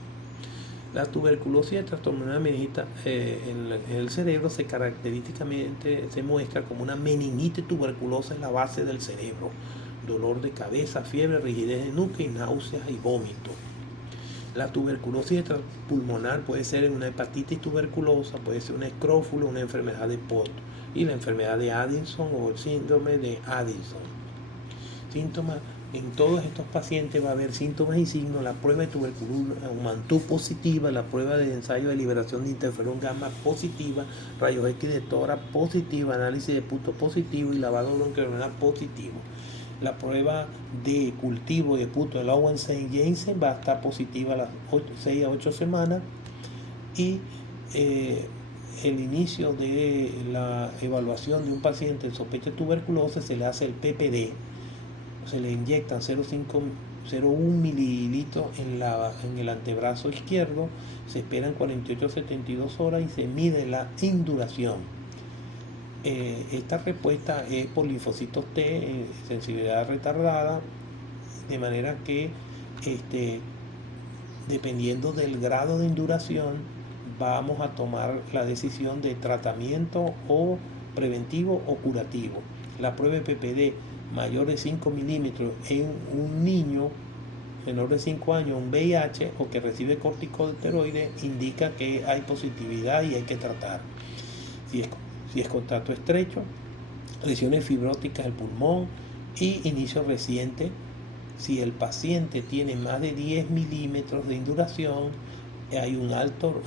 La tuberculosis trastornada meningita en el cerebro característicamente se muestra como una meningitis tuberculosa en la base del cerebro, dolor de cabeza, fiebre, rigidez de nuca y náuseas y vómito. La tuberculosis pulmonar puede ser una hepatitis tuberculosa, puede ser un escrófulo, una enfermedad de Pot y la enfermedad de Addison o el síndrome de Addison. Síntomas. En todos estos pacientes va a haber síntomas y signos. La prueba de tuberculina Mantú positiva, la prueba de ensayo de liberación de interferón gamma positiva, rayos X de tórax positiva, análisis de puto positivo y lavado bronquial positivo. La prueba de cultivo de puto del Owen-Saint-Janssen va a estar positiva a las 6 a 8 semanas y el inicio de la evaluación de un paciente en sospecha de tuberculosis se le hace el PPD. Se le inyectan 0,1 mililitros en el antebrazo izquierdo, se esperan 48 a 72 horas y se mide la induración. Esta respuesta es por linfocitos T, sensibilidad retardada, de manera que dependiendo del grado de induración vamos a tomar la decisión de tratamiento o preventivo o curativo. La prueba de PPD mayor de 5 milímetros en un niño menor de 5 años, un VIH o que recibe corticosteroides, indica que hay positividad y hay que tratar. Si es contacto estrecho, lesiones fibróticas del pulmón y inicio reciente. Si el paciente tiene más de 10 milímetros de induración, hay un alto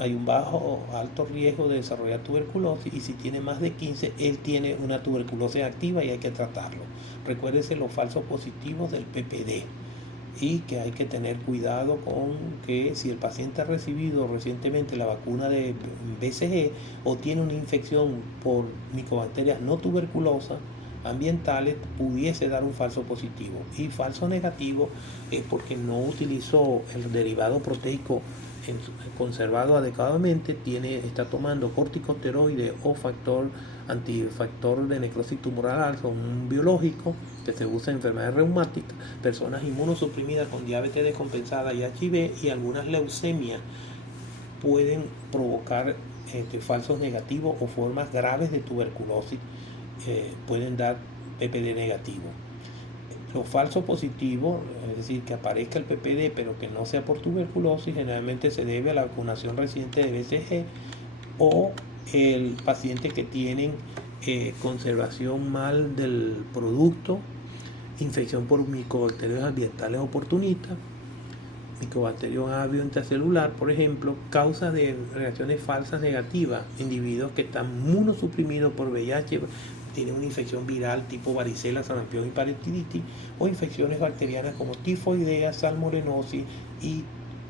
riesgo de desarrollar tuberculosis, y si tiene más de 15, él tiene una tuberculosis activa y hay que tratarlo. Recuérdese los falsos positivos del PPD, y que hay que tener cuidado con que si el paciente ha recibido recientemente la vacuna de BCG o tiene una infección por micobacterias no tuberculosas ambientales, pudiese dar un falso positivo. Y falso negativo es porque no utilizó el derivado proteico conservado adecuadamente, está tomando corticosteroides o antifactor de necrosis tumoral alfa, un biológico que se usa en enfermedades reumáticas, personas inmunosuprimidas con diabetes descompensada y HIV y algunas leucemias pueden provocar falsos negativos o formas graves de tuberculosis, pueden dar PPD negativo. Los falsos positivos, es decir, que aparezca el PPD pero que no sea por tuberculosis, generalmente se debe a la vacunación reciente de BCG o el paciente que tienen conservación mal del producto, infección por micobacterios ambientales oportunistas, Mycobacterium avium intracelular, por ejemplo, causa de reacciones falsas negativas, individuos que están inmunosuprimidos por VIH, tienen una infección viral tipo varicela, sarampión y parectiditis, o infecciones bacterianas como tifoidea, salmonellosis y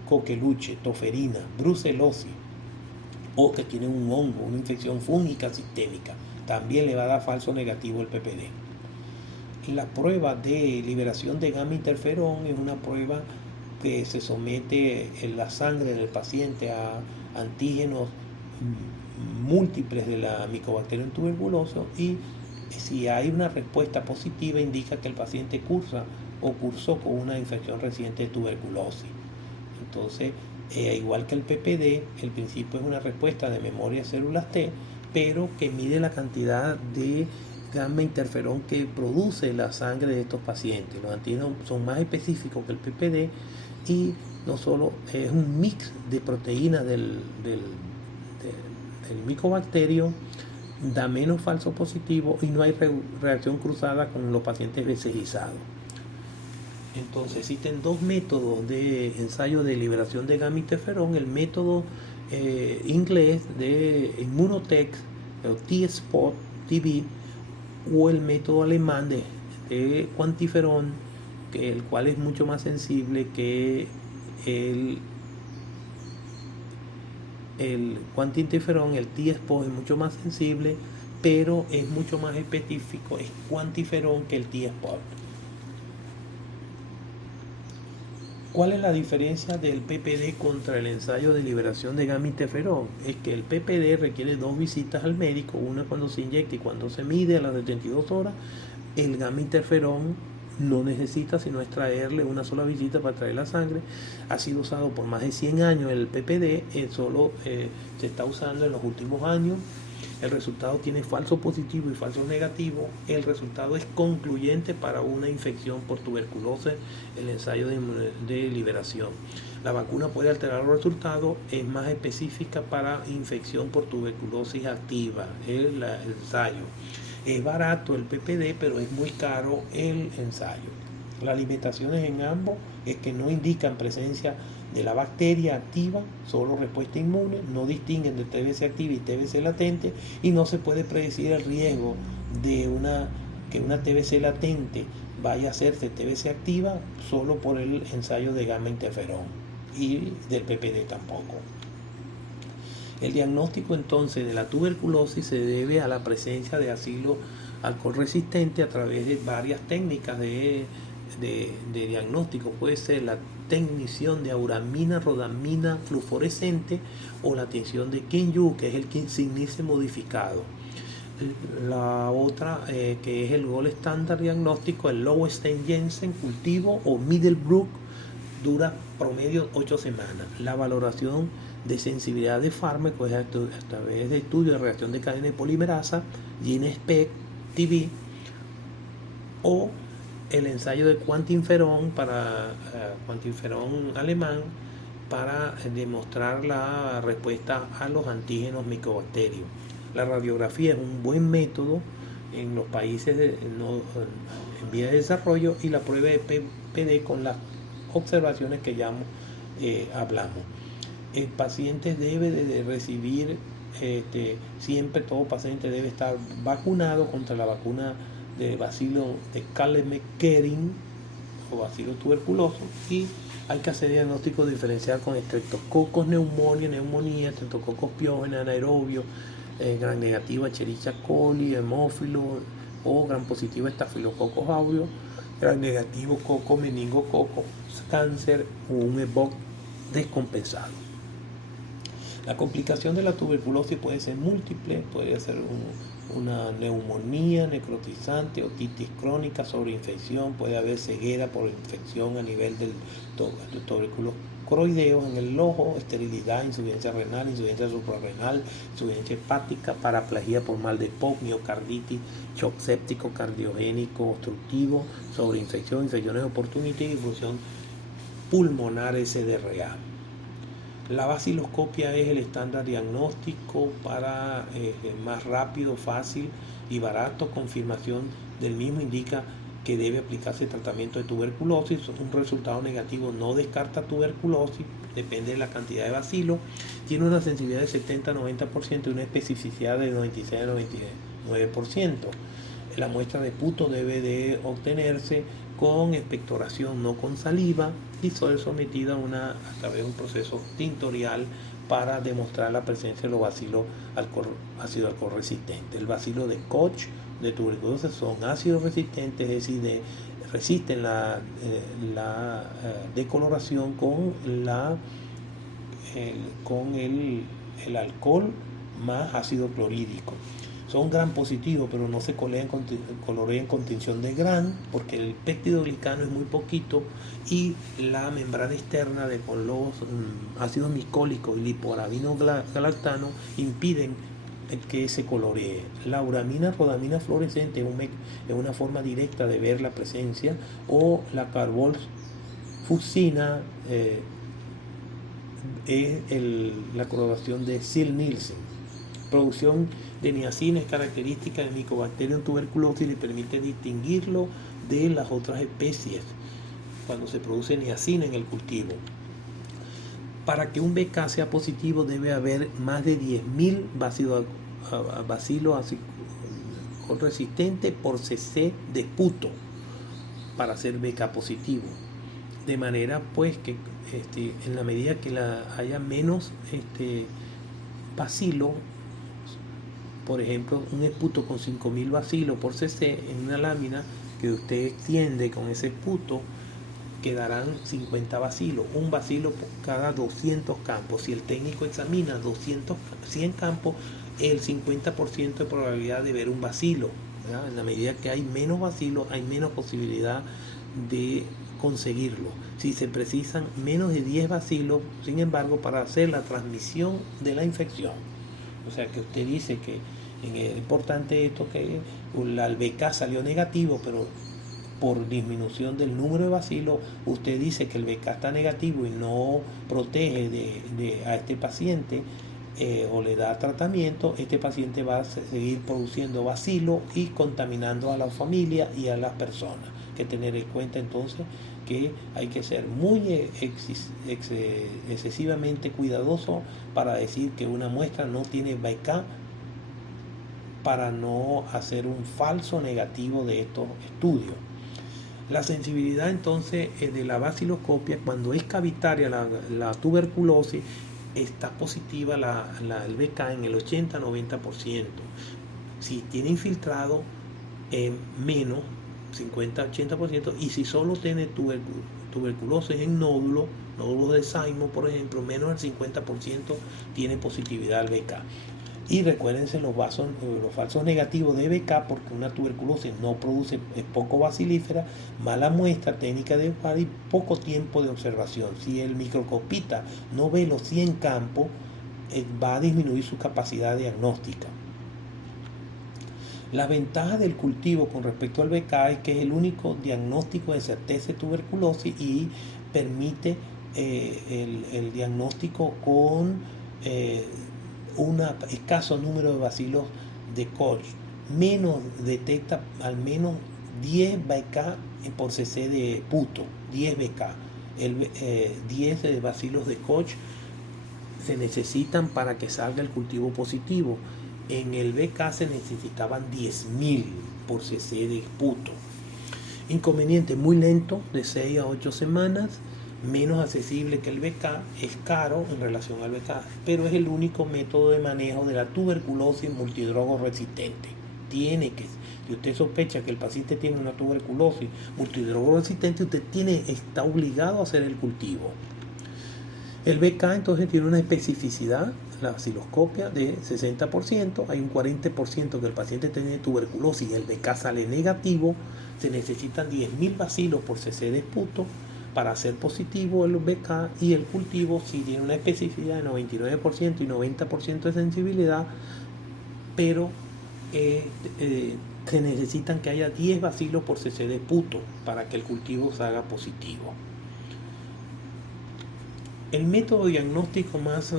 coqueluche, toferina, brucelosis, o que tienen un hongo, una infección fúngica sistémica. También le va a dar falso negativo el PPD. La prueba de liberación de gamma interferón es una prueba que se somete en la sangre del paciente a antígenos múltiples de la Mycobacterium tuberculosis, y si hay una respuesta positiva indica que el paciente cursa o cursó con una infección reciente de tuberculosis. Entonces, igual que el PPD, el principio es una respuesta de memoria de células T, pero que mide la cantidad de gamma interferón que produce la sangre de estos pacientes. Los antígenos son más específicos que el PPD, y no solo es un mix de proteínas del micobacterio, da menos falso positivo y no hay reacción cruzada con los pacientes BCGizados. Entonces existen dos métodos de ensayo de liberación de gamma interferón: el método inglés de Immunotec o T-Spot TV, o el método alemán de cuantiferón, el cual es mucho más sensible que el cuantiferón. El T-Spot es mucho más sensible, pero es mucho más específico, es cuantiferón que el T-Spot. ¿Cuál es la diferencia del PPD contra el ensayo de liberación de gamma interferón? Es que el PPD requiere 2 visitas al médico, una cuando se inyecta y cuando se mide a las 72 horas. El gamma interferón no necesita sino extraerle una sola visita para traer la sangre. Ha sido usado por más de 100 años el PPD, solo se está usando en los últimos años. El resultado tiene falso positivo y falso negativo. El resultado es concluyente para una infección por tuberculosis, el ensayo de liberación. La vacuna puede alterar los resultados, es más específica para infección por tuberculosis activa, el ensayo. Es barato el PPD, pero es muy caro el ensayo. Las limitaciones en ambos es que no indican presencia de la bacteria activa, solo respuesta inmune, no distinguen de TBC activa y TBC latente, y no se puede predecir el riesgo de que una TBC latente vaya a hacerse TBC activa solo por el ensayo de gamma interferón, y del PPD tampoco. El diagnóstico entonces de la tuberculosis se debe a la presencia de acilo alcohol resistente a través de varias técnicas de diagnóstico. Puede ser la tinción de auramina, rodamina fluorescente, o la tinción de Kin-Yu, que es el Kinsignice modificado. La otra, que es el gold estándar diagnóstico, el Lowenstein-Jensen cultivo o Middlebrook, dura promedio 8 semanas. La valoración de sensibilidad de fármacos es a través de estudios de reacción de cadena de polimerasa, GeneSpec TV, o el ensayo de cuantiferón alemán, para demostrar la respuesta a los antígenos micobacterios. La radiografía es un buen método en los países en vía de desarrollo, y la prueba de PPD con las observaciones que ya hablamos. El paciente debe de recibir, siempre todo paciente debe estar vacunado contra la vacuna de bacilo de Kallem-Kerin o bacilo tuberculoso, y hay que hacer diagnóstico diferencial con estreptococos, neumonía, estreptococos piógenes, anaerobios, gran negativo Escherichia coli, hemófilo o gran positivo estafilococos aureus, gran negativo coco, meningococo, cáncer o un EBOC descompensado. La complicación de la tuberculosis puede ser múltiple, puede ser una neumonía necrotizante, otitis crónica, sobreinfección, puede haber ceguera por infección a nivel del tubérculo coroideo en el ojo, esterilidad, insuficiencia renal, insuficiencia suprarrenal, insuficiencia hepática, paraplegia por mal de POC, miocarditis, shock séptico, cardiogénico, obstructivo, sobreinfección, infecciones oportunitarias y difusión pulmonar SDRA. La vaciloscopia es el estándar diagnóstico para más rápido, fácil y barato. Confirmación del mismo indica que debe aplicarse tratamiento de tuberculosis. Un resultado negativo no descarta tuberculosis, depende de la cantidad de bacilo. Tiene una sensibilidad de 70-90% y una especificidad de 96-99%. La muestra de puto debe de obtenerse con expectoración, no con saliva, y ser sometida a través de un proceso tintorial para demostrar la presencia de los bacilos ácido alcohol resistentes. El bacilo de Koch de tuberculosis son ácidos resistentes, es decir, resisten la decoloración con el alcohol más ácido clorhídrico. Son gran positivos, pero no se colorean con tinción de gran, porque el péptidoglicano es muy poquito y la membrana externa con los ácidos micólicos y lipoarabinogalactano impiden que se coloree. La uramina rodamina fluorescente es una forma directa de ver la presencia, o la carbolfucina es la coloración de Ziehl-Neelsen. Producción de niacina es característica del Mycobacterium tuberculosis y le permite distinguirlo de las otras especies cuando se produce niacina en el cultivo. Para que un BK sea positivo debe haber más de 10.000 bacilos resistentes por cc de puto para ser BK positivo. De manera pues que en la medida que haya menos bacilos, por ejemplo, un esputo con 5.000 bacilos por cc en una lámina que usted extiende con ese esputo, quedarán 50 bacilos, un bacilo por cada 200 campos. Si el técnico examina 100 campos, el 50% de probabilidad de ver un bacilo, ¿verdad? En la medida que hay menos bacilos, hay menos posibilidad de conseguirlo. Si se precisan menos de 10 bacilos, sin embargo, para hacer la transmisión de la infección. O sea que usted dice que es importante esto, que el BK salió negativo, pero por disminución del número de bacilos, usted dice que el BK está negativo y no protege a este paciente, o le da tratamiento. Este paciente va a seguir produciendo bacilos y contaminando a la familia y a las personas. Hay que tener en cuenta entonces que hay que ser muy excesivamente cuidadoso para decir que una muestra no tiene BK, para no hacer un falso negativo de estos estudios. La sensibilidad entonces de la vaciloscopia, cuando es cavitaria la tuberculosis, está positiva el BK en el 80-90%. Si tiene infiltrado, menos 50-80%, y si solo tiene tuberculosis en nódulos de Simon, por ejemplo, menos del 50% tiene positividad al BK. Y recuérdense los falsos negativos de BK, porque una tuberculosis no produce, es poco bacilífera, mala muestra, técnica de Euclid y poco tiempo de observación. Si el microscopista no ve los 100 campos, va a disminuir su capacidad diagnóstica. La ventaja del cultivo con respecto al BK es que es el único diagnóstico de certeza de tuberculosis y permite el diagnóstico con un escaso número de bacilos de Koch. Detecta al menos 10 BK por cc de puto, 10 BK. 10 bacilos de Koch se necesitan para que salga el cultivo positivo. En el BK se necesitaban 10.000 por cc de esputo. Inconveniente, muy lento, de 6 a 8 semanas, menos accesible que el BK, es caro en relación al BK, pero es el único método de manejo de la tuberculosis multidrogo resistente. Si usted sospecha que el paciente tiene una tuberculosis multidrogo resistente, usted está obligado a hacer el cultivo. El BK entonces tiene una especificidad, la baciloscopia, de 60%, hay un 40% que el paciente tiene tuberculosis y el BK sale negativo, se necesitan 10.000 bacilos por cc de esputo para hacer positivo el BK, y el cultivo sí tiene una especificidad de 99% y 90% de sensibilidad, pero se necesitan que haya 10 bacilos por cc de esputo para que el cultivo salga positivo. El método diagnóstico más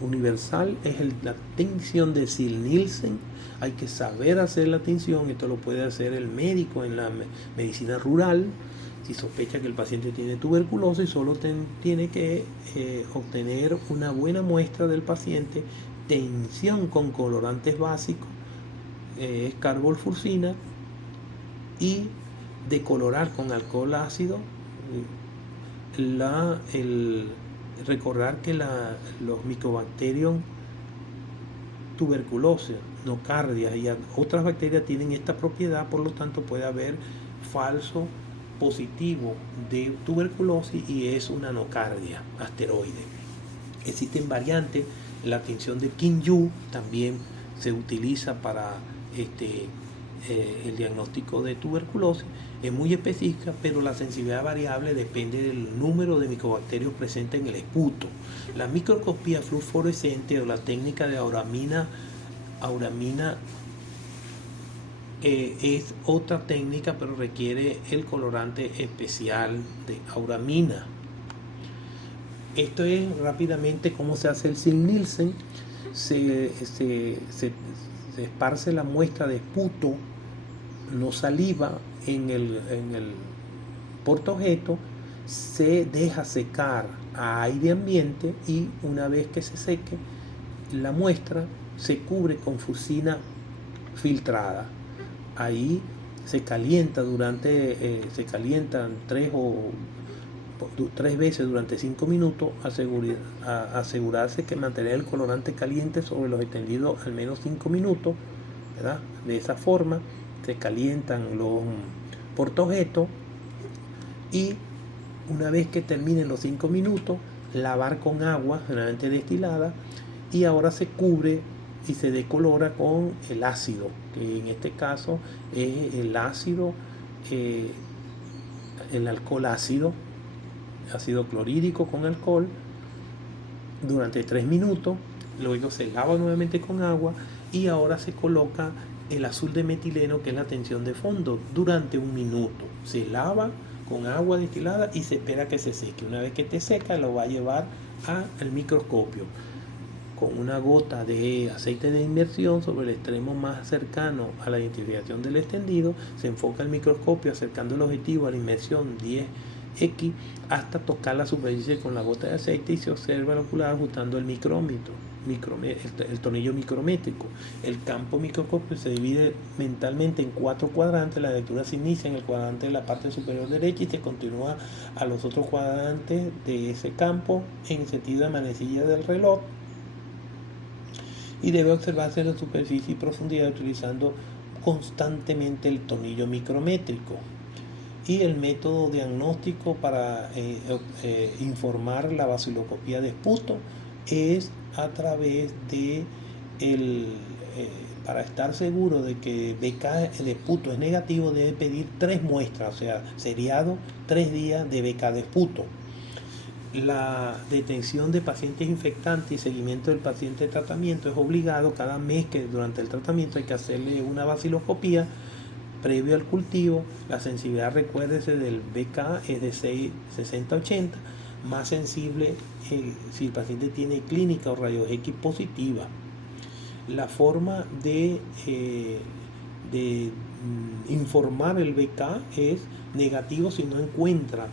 universal es la tinción de Ziehl-Neelsen. Hay que saber hacer la tinción, esto lo puede hacer el médico en la medicina rural. Si sospecha que el paciente tiene tuberculosis, solo tiene que obtener una buena muestra del paciente, tinción con colorantes básicos, carbolfurcina, y decolorar con alcohol ácido. Recordar que los Mycobacterium tuberculosis, nocardia y otras bacterias tienen esta propiedad, por lo tanto puede haber falso positivo de tuberculosis y es una nocardia asteroide. Existen variantes, la tinción de Kim-Yu también se utiliza para el diagnóstico de tuberculosis. Es muy específica, pero la sensibilidad variable depende del número de micobacterios presentes en el esputo. La microscopía fluorescente o la técnica de auramina es otra técnica, pero requiere el colorante especial de auramina. Esto es rápidamente cómo se hace el Ziehl-Neelsen. Se esparce la muestra de esputo, no saliva, en el portaobjeto, se deja secar a aire ambiente y una vez que se seque la muestra se cubre con fucina filtrada. Ahí se calienta se calientan tres veces durante 5 minutos, asegurarse que mantener el colorante caliente sobre los extendidos al menos 5 minutos, ¿verdad? De esa forma se calientan los portaobjetos y una vez que terminen los 5 minutos, lavar con agua generalmente destilada, y ahora se cubre y se decolora con el ácido, que en este caso es el ácido, el alcohol ácido clorhídrico con alcohol, durante 3 minutos. Luego se lava nuevamente con agua y ahora se coloca el azul de metileno, que es la tinción de fondo, durante 1 minuto. Se lava con agua destilada y se espera que se seque. Una vez que esté seca, lo va a llevar al microscopio. Con una gota de aceite de inmersión sobre el extremo más cercano a la identificación del extendido, se enfoca el microscopio acercando el objetivo a la inmersión 10x hasta tocar la superficie con la gota de aceite, y se observa el ocular ajustando el micrómetro, el tornillo micrométrico. El campo microscópico se divide mentalmente en 4 cuadrantes. La lectura se inicia en el cuadrante de la parte superior derecha y se continúa a los otros cuadrantes de ese campo en sentido de manecilla del reloj, y debe observarse la superficie y profundidad utilizando constantemente el tornillo micrométrico. Y el método diagnóstico para informar la baciloscopía de esputo es a través de para estar seguro de que BK de esputo es negativo, debe pedir 3 muestras, o sea, seriado 3 días de BK de esputo. La detención de pacientes infectantes y seguimiento del paciente de tratamiento es obligado. Cada mes que durante el tratamiento hay que hacerle una baciloscopía previo al cultivo. La sensibilidad, recuérdese, del BK es de 60-80, más sensible si el paciente tiene clínica o rayos X positiva. La forma de informar el BK es negativo si no encuentra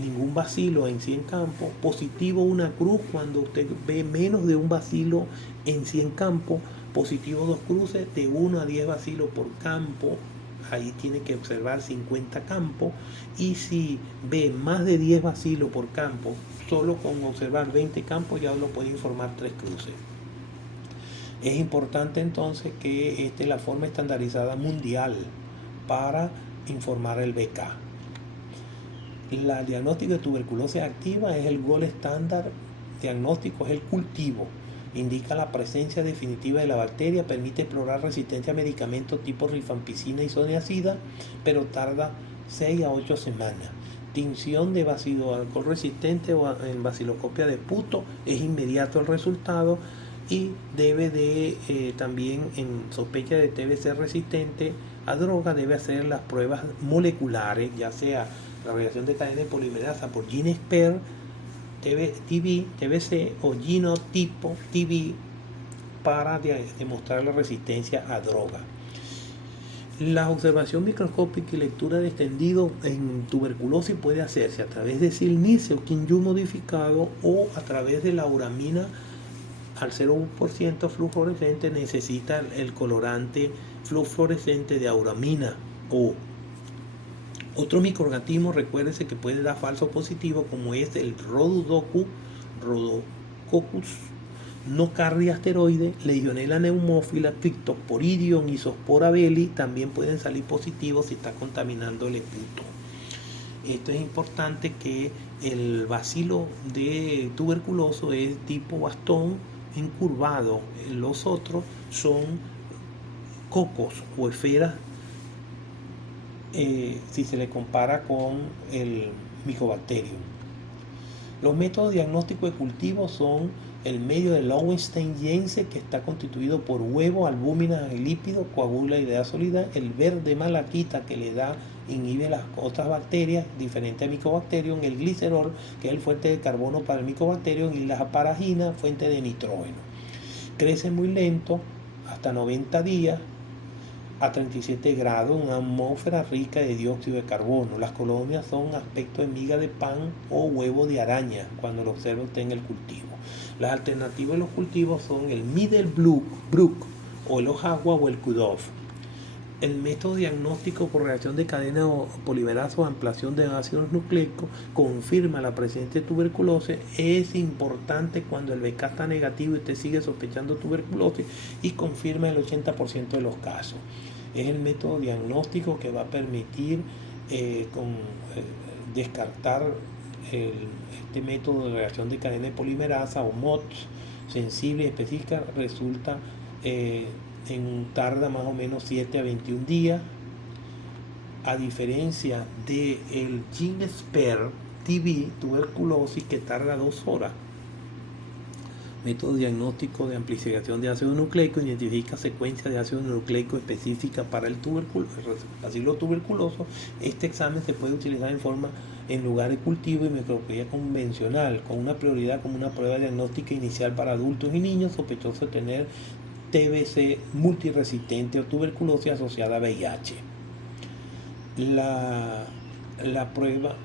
ningún bacilo en 100 campos, positivo una cruz cuando usted ve menos de un bacilo en 100 campos, positivo 2 cruces, de 1 a 10 bacilos por campo, ahí tiene que observar 50 campos, y si ve más de 10 bacilos por campo, solo con observar 20 campos ya lo puede informar 3 cruces. Es importante entonces que esta es la forma estandarizada mundial para informar el BK. La diagnóstico de tuberculosis activa es el gold estándar diagnóstico, es el cultivo. Indica la presencia definitiva de la bacteria, permite explorar resistencia a medicamentos tipo rifampicina y isoniazida, pero tarda 6 a 8 semanas. Tinción de bacilo alcohol resistente o en baciloscopia de Puto es inmediato el resultado, y debe de también en sospecha de TBC resistente a droga debe hacer las pruebas moleculares, ya sea la reacción de cadena de polimerasa por GeneSper, TBC o genotipo TB para demostrar la resistencia a droga. La observación microscópica y lectura de extendido en tuberculosis puede hacerse a través de Silnice o Kinyu modificado o a través de la uramina al 0% fluorescente. Necesita el colorante fluorescente de auramina o otro microorganismo, recuérdese que puede dar falso positivo, como es el Rhodococcus nocardia asteroide, Legionella pneumófila, Cryptosporidium, Isospora belli, también pueden salir positivos si está contaminando el esputo. Esto es importante, que el bacilo de tuberculoso es tipo bastón encurvado, los otros son cocos o esferas si se le compara con el Mycobacterium. Los métodos diagnósticos de cultivo son el medio de Lowenstein-Jensen, que está constituido por huevo, albúminas y lípidos, coagula y idea sólida, el verde malaquita, que le da, inhibe las otras bacterias, diferente al Mycobacterium, el glicerol, que es el fuente de carbono para el Mycobacterium, y la asparagina, fuente de nitrógeno. Crece muy lento, hasta 90 días, a 37 grados, una atmósfera rica de dióxido de carbono. Las colonias son aspecto de miga de pan o huevo de araña cuando lo observa usted en el cultivo. Las alternativas de los cultivos son el Middlebrook o el Ojagua o el Kudov. El método diagnóstico por reacción de cadena o polimerasa o ampliación de ácidos nucleicos confirma la presencia de tuberculosis. Es importante cuando el BK está negativo y usted sigue sospechando tuberculosis, y confirma el 80% de los casos. Es el método diagnóstico que va a permitir descartar este método de reacción de cadena de polimerasa o MOTS sensible y específica. Resulta tarda más o menos 7 a 21 días, a diferencia del GeneSper TB tuberculosis, que tarda 2 horas. Método diagnóstico de amplificación de ácido nucleico, identifica secuencia de ácido nucleico específica para el bacilo tuberculoso. Este examen se puede utilizar en lugar de cultivo y microscopía convencional, con una prioridad como una prueba diagnóstica inicial para adultos y niños sospechosos de tener TBC multiresistente o tuberculosis asociada a VIH. La prueba,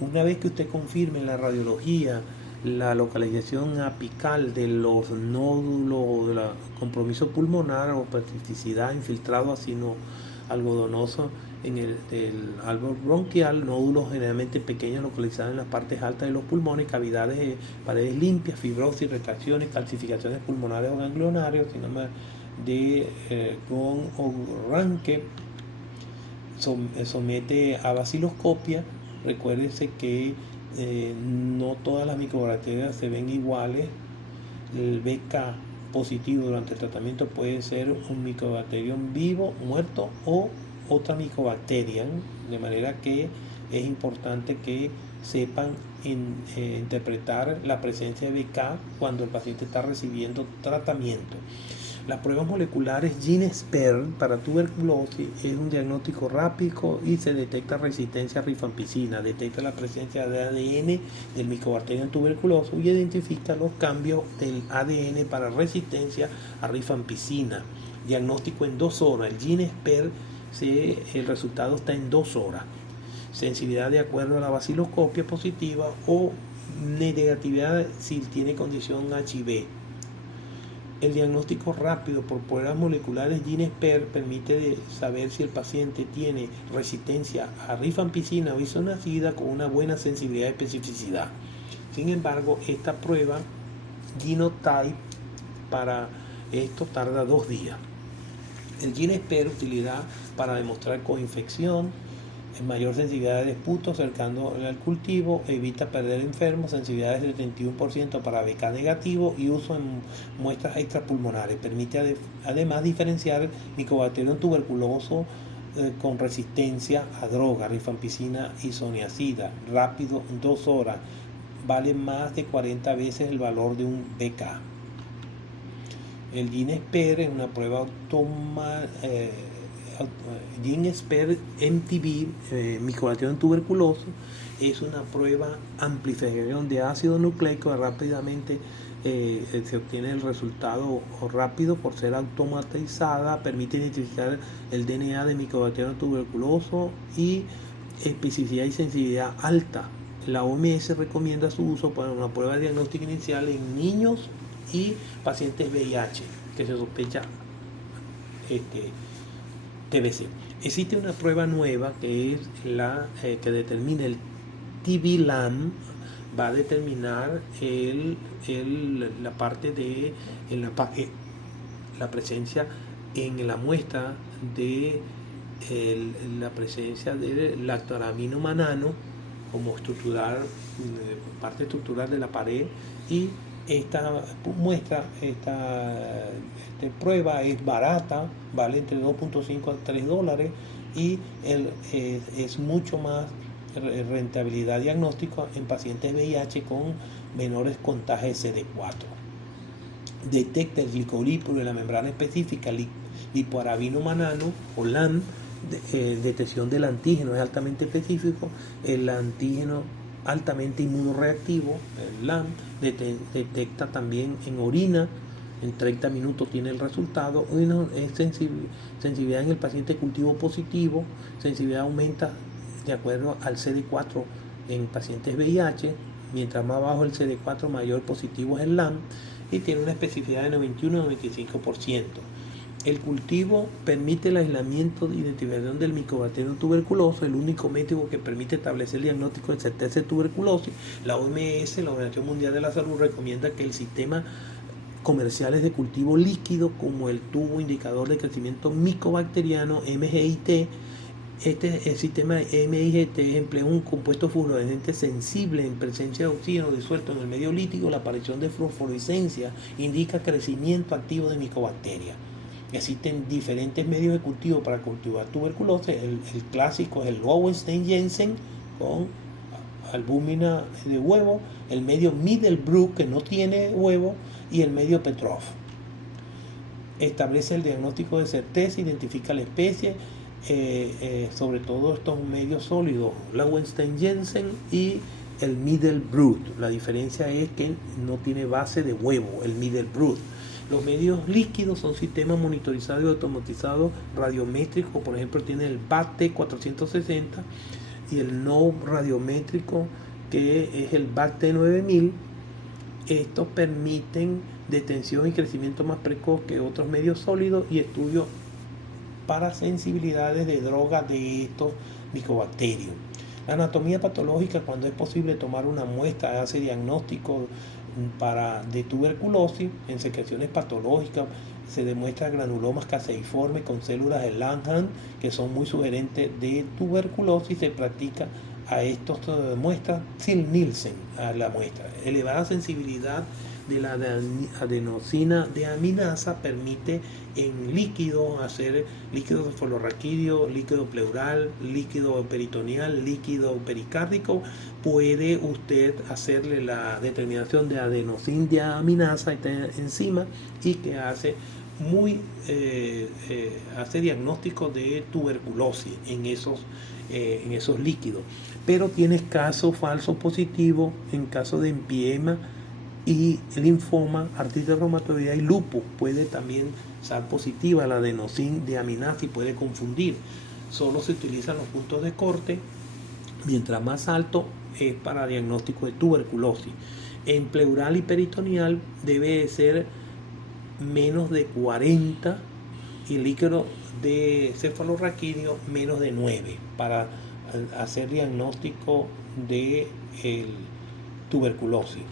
una vez que usted confirme en la radiología la localización apical de los nódulos de la compromiso pulmonar o plasticidad infiltrado ácido algodonoso en el árbol bronquial, nódulos generalmente pequeños localizados en las partes altas de los pulmones, cavidades, paredes limpias, fibrosis, retracciones, calcificaciones pulmonares o ganglionarios, síndrome de Gon o Ranke, somete a vaciloscopia. Recuérdense que no todas las micobacterias se ven iguales. El BK positivo durante el tratamiento puede ser un Mycobacterium vivo, muerto, o otra Mycobacterium, de manera que es importante que sepan interpretar la presencia de BK cuando el paciente está recibiendo tratamiento. Las pruebas moleculares GeneSper para tuberculosis es un diagnóstico rápido y se detecta resistencia a rifampicina, detecta la presencia de ADN del Mycobacterium tuberculoso y identifica los cambios del ADN para resistencia a rifampicina. Diagnóstico en 2 horas. El GeneSper, el resultado está en 2 horas. sensibilidad de acuerdo a la vaciloscopia positiva o negatividad si tiene condición HIV. El diagnóstico rápido por pruebas moleculares GeneSpert permite saber si el paciente tiene resistencia a rifampicina o isoniazida con una buena sensibilidad y especificidad. Sin embargo, esta prueba Genotype para esto tarda 2 días. El GeneSpert utilidad para demostrar coinfección, mayor sensibilidad de disputo cercano al cultivo, evita perder enfermos, sensibilidad del 71% para BK negativo y uso en muestras extrapulmonares. Permite además diferenciar Mycobacterium tuberculoso con resistencia a droga, rifampicina isoniazida, rápido 2 horas, vale más de 40 veces el valor de un BK. El GeneSpert es una prueba GeneSpert MTB, Mycobacterium tuberculoso, es una prueba amplificación de ácido nucleico. Rápidamente se obtiene el resultado rápido por ser automatizada, permite identificar el DNA de Mycobacterium tuberculoso y especificidad y sensibilidad alta. La OMS recomienda su uso para una prueba de diagnóstico inicial en niños y pacientes VIH que se sospecha TBC. Existe una prueba nueva que es la que determina el TB-LAM, va a determinar la parte de la presencia en la muestra de la presencia de lactoramino manano como parte estructural de la pared, y esta muestra, esta prueba es barata, vale entre 2.5 a $3 y es mucho más rentabilidad diagnóstica en pacientes VIH con menores contagios CD4. Detecta el glicolípolo de la membrana específica, lipoarabino manano o LAM, detección del antígeno es altamente específico, el antígeno altamente inmunoreactivo, el LAM, detecta también en orina, en 30 minutos tiene el resultado. Es sensibilidad en el paciente cultivo positivo, sensibilidad aumenta de acuerdo al CD4 en pacientes VIH, mientras más bajo el CD4 mayor positivo es el LAM, y tiene una especificidad de 91-95%. El cultivo permite el aislamiento de identificación del Mycobacterium tuberculoso, el único método que permite establecer el diagnóstico de certeza de tuberculosis. La OMS, la Organización Mundial de la Salud, recomienda que el sistema comerciales de cultivo líquido como el tubo indicador de crecimiento micobacteriano MGIT. El sistema MIGT emplea un compuesto fluorescente sensible en presencia de oxígeno disuelto en el medio líquido. La aparición de fosforescencia indica crecimiento activo de micobacterias. Existen diferentes medios de cultivo para cultivar tuberculosis. El clásico es el Lowenstein-Jensen con albúmina de huevo, el medio Middlebrook que no tiene huevo y el medio Petrov. Establece el diagnóstico de certeza, identifica la especie, sobre todo estos medios sólidos, Lowenstein-Jensen y el Middlebrook. La diferencia es que no tiene base de huevo, el Middlebrook. Los medios líquidos son sistemas monitorizados y automatizados radiométricos, por ejemplo tiene el BAT-460 y el no radiométrico que es el BAT-9000. Estos permiten detención y crecimiento más precoz que otros medios sólidos y estudios para sensibilidades de drogas de estos micobacterios. La anatomía patológica, cuando es posible tomar una muestra, hace diagnóstico de tuberculosis. En secreciones patológicas se demuestra granulomas caseiformes con células de Langhans que son muy sugerentes de tuberculosis. Se practica a estas muestras Thiel-Nielsen a la muestra. Elevada sensibilidad de la adenosina deaminasa permite en líquido hacer líquido cefalorraquídeo, líquido pleural, líquido peritoneal, líquido pericárdico. Puede usted hacerle la determinación de adenosina deaminasa, esta enzima, y que hace hace diagnóstico de tuberculosis en esos líquidos. Pero tienes casos falsos positivos en caso de empiema y linfoma, artritis reumatoidea y lupus. Puede también ser positiva la adenosina deaminasa y puede confundir. Solo se utilizan los puntos de corte Mientras más alto es para diagnóstico de tuberculosis. En pleural y peritoneal debe ser menos de 40 y líquido de cefalorraquídeo menos de 9 para hacer diagnóstico de tuberculosis.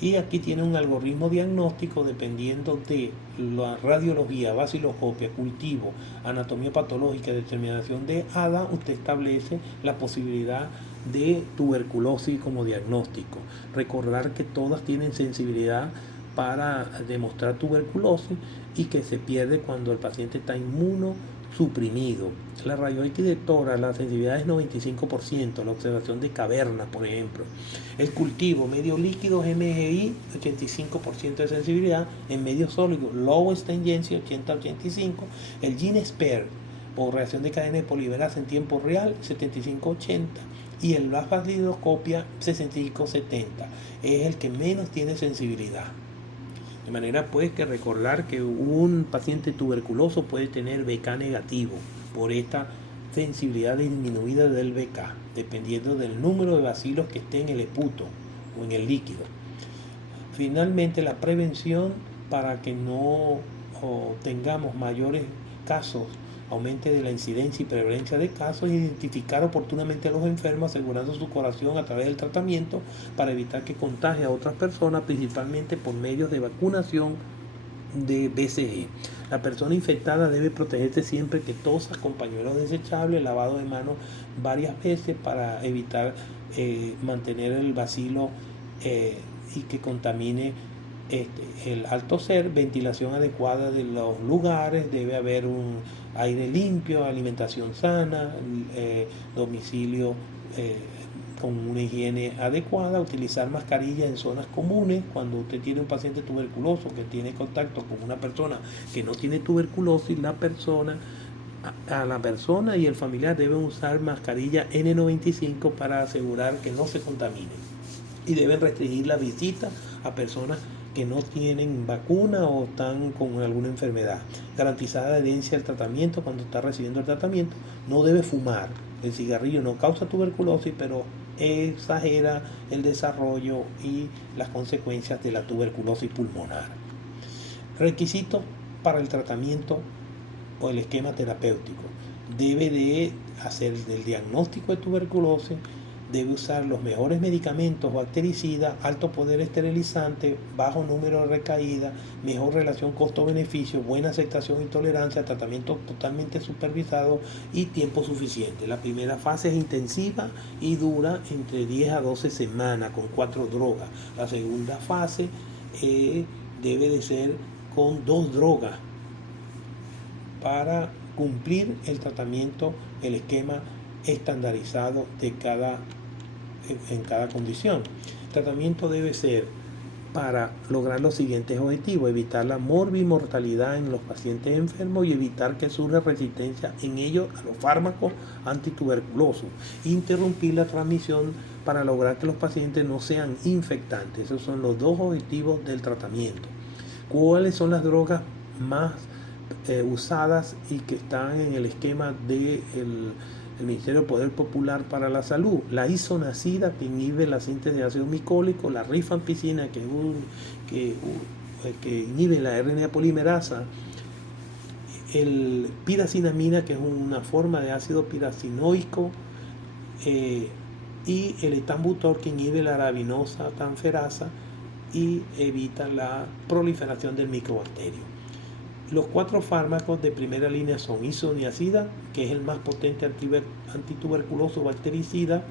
Y aquí tiene un algoritmo diagnóstico dependiendo de la radiología, vaciloscopia, cultivo, anatomía patológica, determinación de ADA. Usted establece la posibilidad de tuberculosis como diagnóstico. Recordar que todas tienen sensibilidad para demostrar tuberculosis y que se pierde cuando el paciente está inmunosuprimido. La rayo X de tórax, la sensibilidad es 95%, la observación de cavernas, por ejemplo. El cultivo, medio líquido, MGI, 85% de sensibilidad, en medio sólido, low stringency, 80-85%, el GeneSpare, por reacción de cadena de polimerasa en tiempo real, 75-80%, y el vaciloscopia, 65-70%, es el que menos tiene sensibilidad. De manera pues que recordar que un paciente tuberculoso puede tener BK negativo por esta sensibilidad disminuida del BK, dependiendo del número de bacilos que esté en el esputo o en el líquido. Finalmente, la prevención para que no tengamos mayores casos, aumente de la incidencia y prevalencia de casos, identificar oportunamente a los enfermos, asegurando su curación a través del tratamiento para evitar que contagie a otras personas, principalmente por medios de vacunación de BCG. La persona infectada debe protegerse siempre que tosa con pañuelos desechables, lavado de manos varias veces para evitar mantener el bacilo y que contamine el al toser. Ventilación adecuada de los lugares, debe haber un aire limpio, alimentación sana, domicilio con una higiene adecuada, utilizar mascarilla en zonas comunes. Cuando usted tiene un paciente tuberculoso que tiene contacto con una persona que no tiene tuberculosis, la persona y el familiar deben usar mascarilla N95 para asegurar que no se contaminen, y deben restringir la visita a personas que no tienen vacuna o están con alguna enfermedad. Garantizar la adherencia al tratamiento cuando está recibiendo el tratamiento. No debe fumar. El cigarrillo no causa tuberculosis, pero exagera el desarrollo y las consecuencias de la tuberculosis pulmonar. Requisitos para el tratamiento o el esquema terapéutico. Debe de hacer el diagnóstico de tuberculosis, debe usar los mejores medicamentos bactericidas, alto poder esterilizante, bajo número de recaídas, mejor relación costo-beneficio, buena aceptación y tolerancia, tratamiento totalmente supervisado y tiempo suficiente. La primera fase es intensiva y dura entre 10 a 12 semanas con 4 drogas. La segunda fase debe de ser con 2 drogas para cumplir el tratamiento, el esquema estandarizado en cada condición. El tratamiento debe ser para lograr los siguientes objetivos: evitar la morbimortalidad en los pacientes enfermos y evitar que surja resistencia en ellos a los fármacos antituberculosos, interrumpir la transmisión para lograr que los pacientes no sean infectantes. Esos son los 2 objetivos del tratamiento. ¿Cuáles son las drogas más usadas y que están en el esquema del Ministerio del Poder Popular para la Salud? La isoniazida, que inhibe la síntesis de ácido micólico; la rifampicina, que inhibe la RNA polimerasa; el piracinamina, que es una forma de ácido piracinoico; y el ethambutor, que inhibe la arabinosa transferasa y evita la proliferación del microbacterio. Los 4 fármacos de primera línea son isoniazida, que es el más potente antituberculoso bactericida.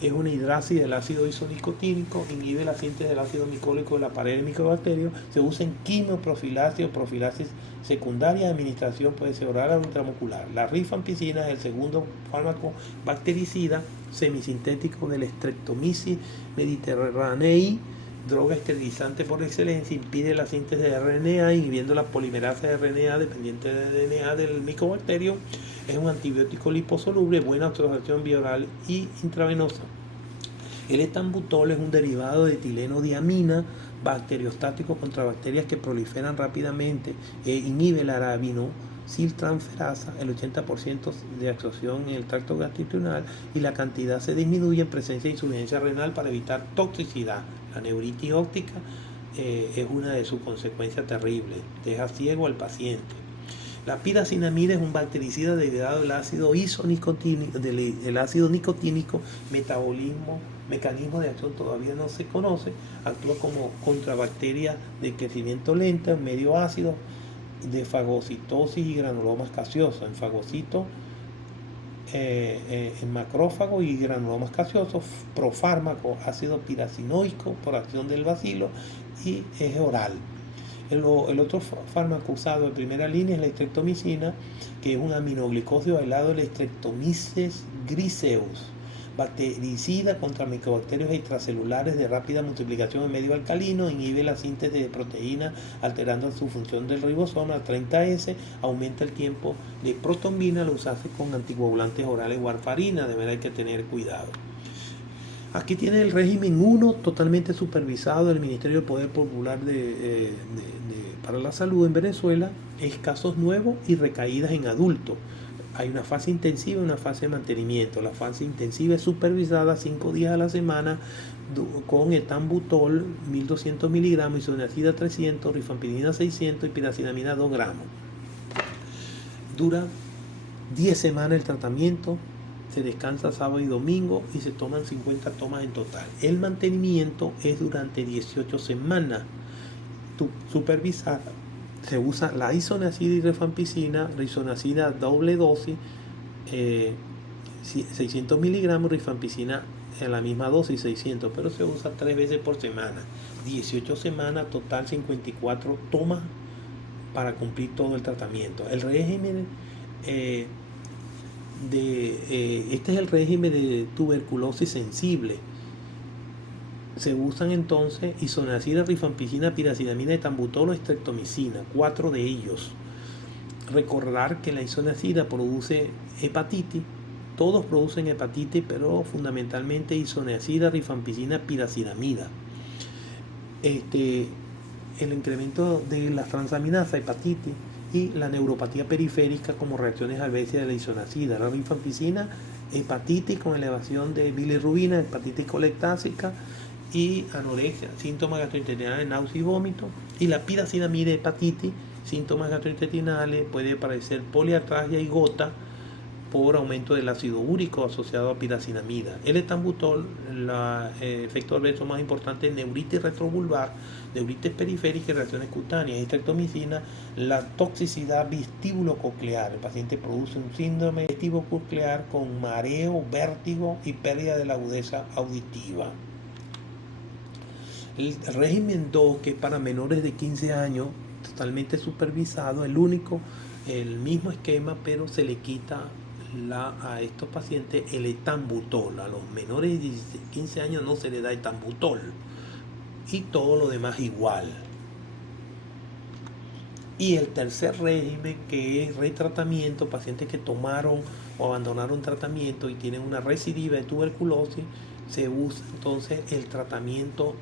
Es una hidrasis del ácido isonicotínico, inhibe la síntesis del ácido micólico de la pared de microbacterios. Se usa en quimioprofilaxis o profilaxis secundaria. De administración puede ser oral o intramuscular. La rifampicina es el segundo fármaco bactericida semisintético del Streptomyces mediterraneae, droga esterilizante por excelencia. Impide la síntesis de RNA, inhibiendo la polimerasa de RNA dependiente de DNA del micobacterio. Es un antibiótico liposoluble, buena absorción bioral y intravenosa. El etambutol es un derivado de etileno-diamina, bacteriostático contra bacterias que proliferan rápidamente. Inhibe la acetyltransferasa, el 80% de absorción en el tracto gastrointestinal, y la cantidad se disminuye en presencia de insuficiencia renal para evitar toxicidad. La neuritis óptica es una de sus consecuencias terribles, deja ciego al paciente. La piracinamida es un bactericida derivado del ácido nicotínico, mecanismo de acción todavía no se conoce, actúa como contrabacteria de crecimiento lento en medio ácido, de fagocitosis y granulomas gaseosos, en fagocitos, en macrófago y granulomas gaseosos, profármaco, ácido piracinoico por acción del bacilo, y es oral. El otro fármaco usado de primera línea es la streptomicina, que es un aminoglicosio aislado de la Streptomyces griseus, bactericida contra micobacterios extracelulares de rápida multiplicación en medio alcalino, inhibe la síntesis de proteínas alterando su función del ribosoma 30S, aumenta el tiempo de protombina, lo usase con anticoagulantes orales warfarina, de verdad hay que tener cuidado. Aquí tiene el régimen 1 totalmente supervisado del Ministerio del Poder Popular para la Salud en Venezuela, casos nuevos y recaídas en adultos. Hay una fase intensiva y una fase de mantenimiento. La fase intensiva es supervisada 5 días a la semana con etambutol 1200 miligramos, isoniazida 300, rifampicina 600 y piracinamida 2 gramos. Dura 10 semanas el tratamiento. Se descansa sábado y domingo y se toman 50 tomas en total. El mantenimiento es durante 18 semanas supervisada. Se usa la isoniazida y rifampicina, isoniazida doble dosis, 600 miligramos, rifampicina en la misma dosis, 600, pero se usa 3 veces por semana. 18 semanas, total 54 tomas para cumplir todo el tratamiento. El régimen este es el régimen de tuberculosis sensible. Se usan entonces isoniazida, rifampicina, piracinamida, etambutol o streptomicina, 4 de ellos. Recordar que la isoniazida produce hepatitis, todos producen hepatitis, pero fundamentalmente isoniazida, rifampicina, piracinamida. El incremento de las transaminasas, hepatitis, y la neuropatía periférica como reacciones adversas de la isoniazida. La rifampicina, hepatitis con elevación de bilirrubina, hepatitis colectásica y anorexia, síntomas gastrointestinales, náusea y vómito. Y la piracinamida, hepatitis, síntomas gastrointestinales, puede parecer poliartralgia y gota por aumento del ácido úrico asociado a piracinamida. El etambutol, el efecto adverso más importante es neuritis retrovulvar, neuritis periférica y reacciones cutáneas. Y streptomicina, la toxicidad vestíbulo-coclear. El paciente produce un síndrome vestíbulo-coclear con mareo, vértigo y pérdida de la agudeza auditiva. El régimen 2, que es para menores de 15 años, totalmente supervisado, el mismo esquema, pero se le quita a estos pacientes el etambutol. A los menores de 15 años no se le da etambutol y todo lo demás igual. Y el tercer régimen, que es retratamiento, pacientes que tomaron o abandonaron tratamiento y tienen una recidiva de tuberculosis, se usa entonces el tratamiento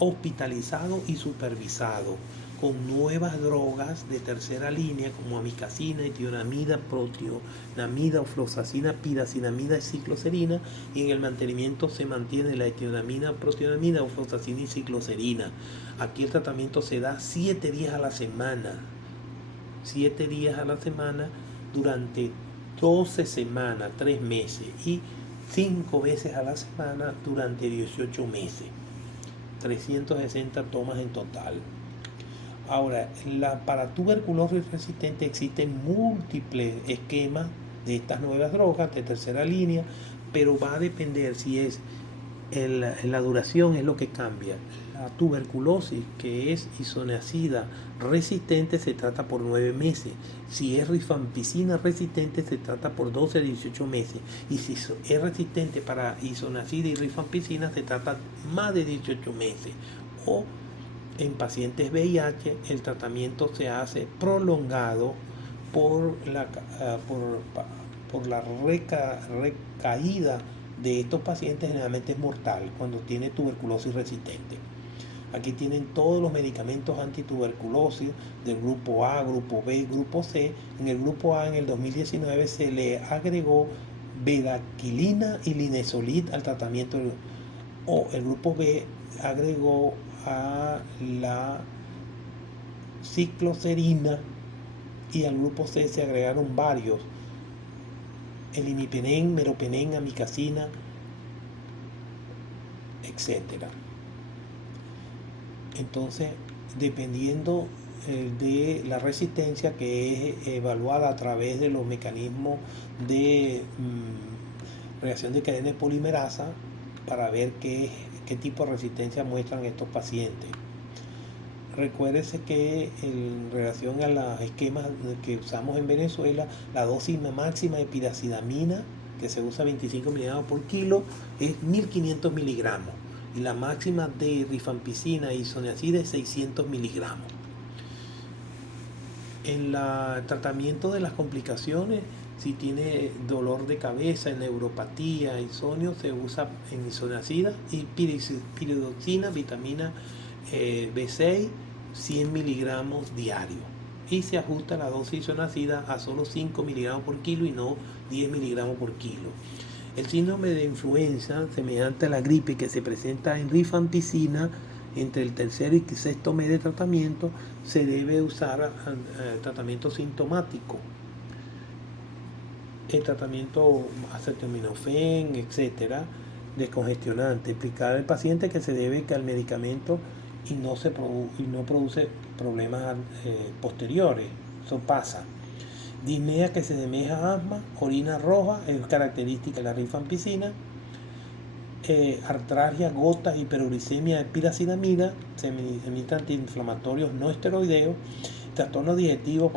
hospitalizado y supervisado con nuevas drogas de tercera línea como amicacina, etionamida, protionamida, ofloxacina, piracinamida y cicloserina, y en el mantenimiento se mantiene la etionamida, protionamida, ofloxacina y cicloserina. Aquí el tratamiento se da 7 días a la semana, 7 días a la semana durante 12 semanas, 3 meses, y 5 veces a la semana durante 18 meses. 360 tomas en total. Ahora, para tuberculosis resistente existen múltiples esquemas de estas nuevas drogas de tercera línea, pero va a depender si es la duración es lo que cambia. La tuberculosis, que es isoniazida resistente, se trata por 9 meses. Si es rifampicina resistente, se trata por 12 a 18 meses. Y si es resistente para isoniazida y rifampicina, se trata más de 18 meses. O en pacientes VIH, el tratamiento se hace prolongado por la recaída de estos pacientes, generalmente es mortal cuando tiene tuberculosis resistente. Aquí tienen todos los medicamentos antituberculosis del grupo A, grupo B, grupo C. En el grupo A en el 2019 se le agregó bedaquilina y linezolid al tratamiento, o el grupo B agregó a la cicloserina, y al grupo C se agregaron varios, el imipenem, meropenem, amicacina, etcétera. Entonces, dependiendo de la resistencia, que es evaluada a través de los mecanismos de reacción de cadena de polimerasa, para ver qué tipo de resistencia muestran estos pacientes. Recuérdese que en relación a los esquemas que usamos en Venezuela, la dosis máxima de piracidamina, que se usa 25 miligramos por kilo, es 1500 miligramos. Y la máxima de rifampicina y isoniazida es 600 miligramos. En el tratamiento de las complicaciones, si tiene dolor de cabeza, neuropatía, insomnio, se usa en isoniazida y piridoxina, vitamina B6, 100 miligramos diarios. Y se ajusta la dosis isoniazida a solo 5 miligramos por kilo y no 10 miligramos por kilo. El síndrome de influenza, semejante a la gripe que se presenta en rifampicina, entre el tercero y sexto mes de tratamiento, se debe usar tratamiento sintomático. El tratamiento acetaminofén, etcétera, descongestionante. Explicar al paciente que se debe al medicamento y no produce problemas posteriores. Eso pasa. Disnea que se asemeja a asma, orina roja, es característica de la rifampicina. Artralgia, gotas, hiperuricemia, piracidamida, semidicamina antiinflamatorios no esteroideos, trastorno digestivo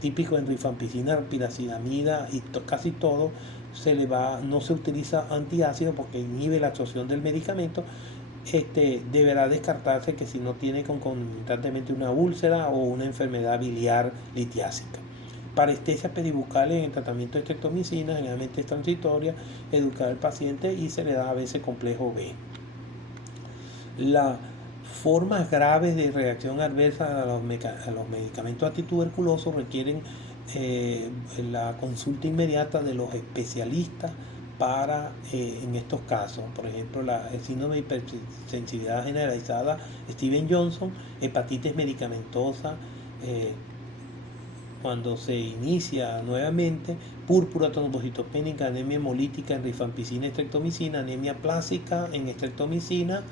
típico en rifampicina, piracidamida y casi todo no se utiliza antiácido porque inhibe la absorción del medicamento. Deberá descartarse que si no tiene concomitantemente una úlcera o una enfermedad biliar litiásica. Parestesias peribucales en el tratamiento de estreptomicina, generalmente es transitoria, educar al paciente y se le da a veces complejo B. Las formas graves de reacción adversa a los medicamentos antituberculosos requieren la consulta inmediata de los especialistas para, en estos casos, por ejemplo, el síndrome de hipersensibilidad generalizada Stevens-Johnson, hepatitis medicamentosa, cuando se inicia nuevamente, púrpura trombocitopénica, anemia hemolítica en rifampicina y estreptomicina, anemia plástica en estreptomicina,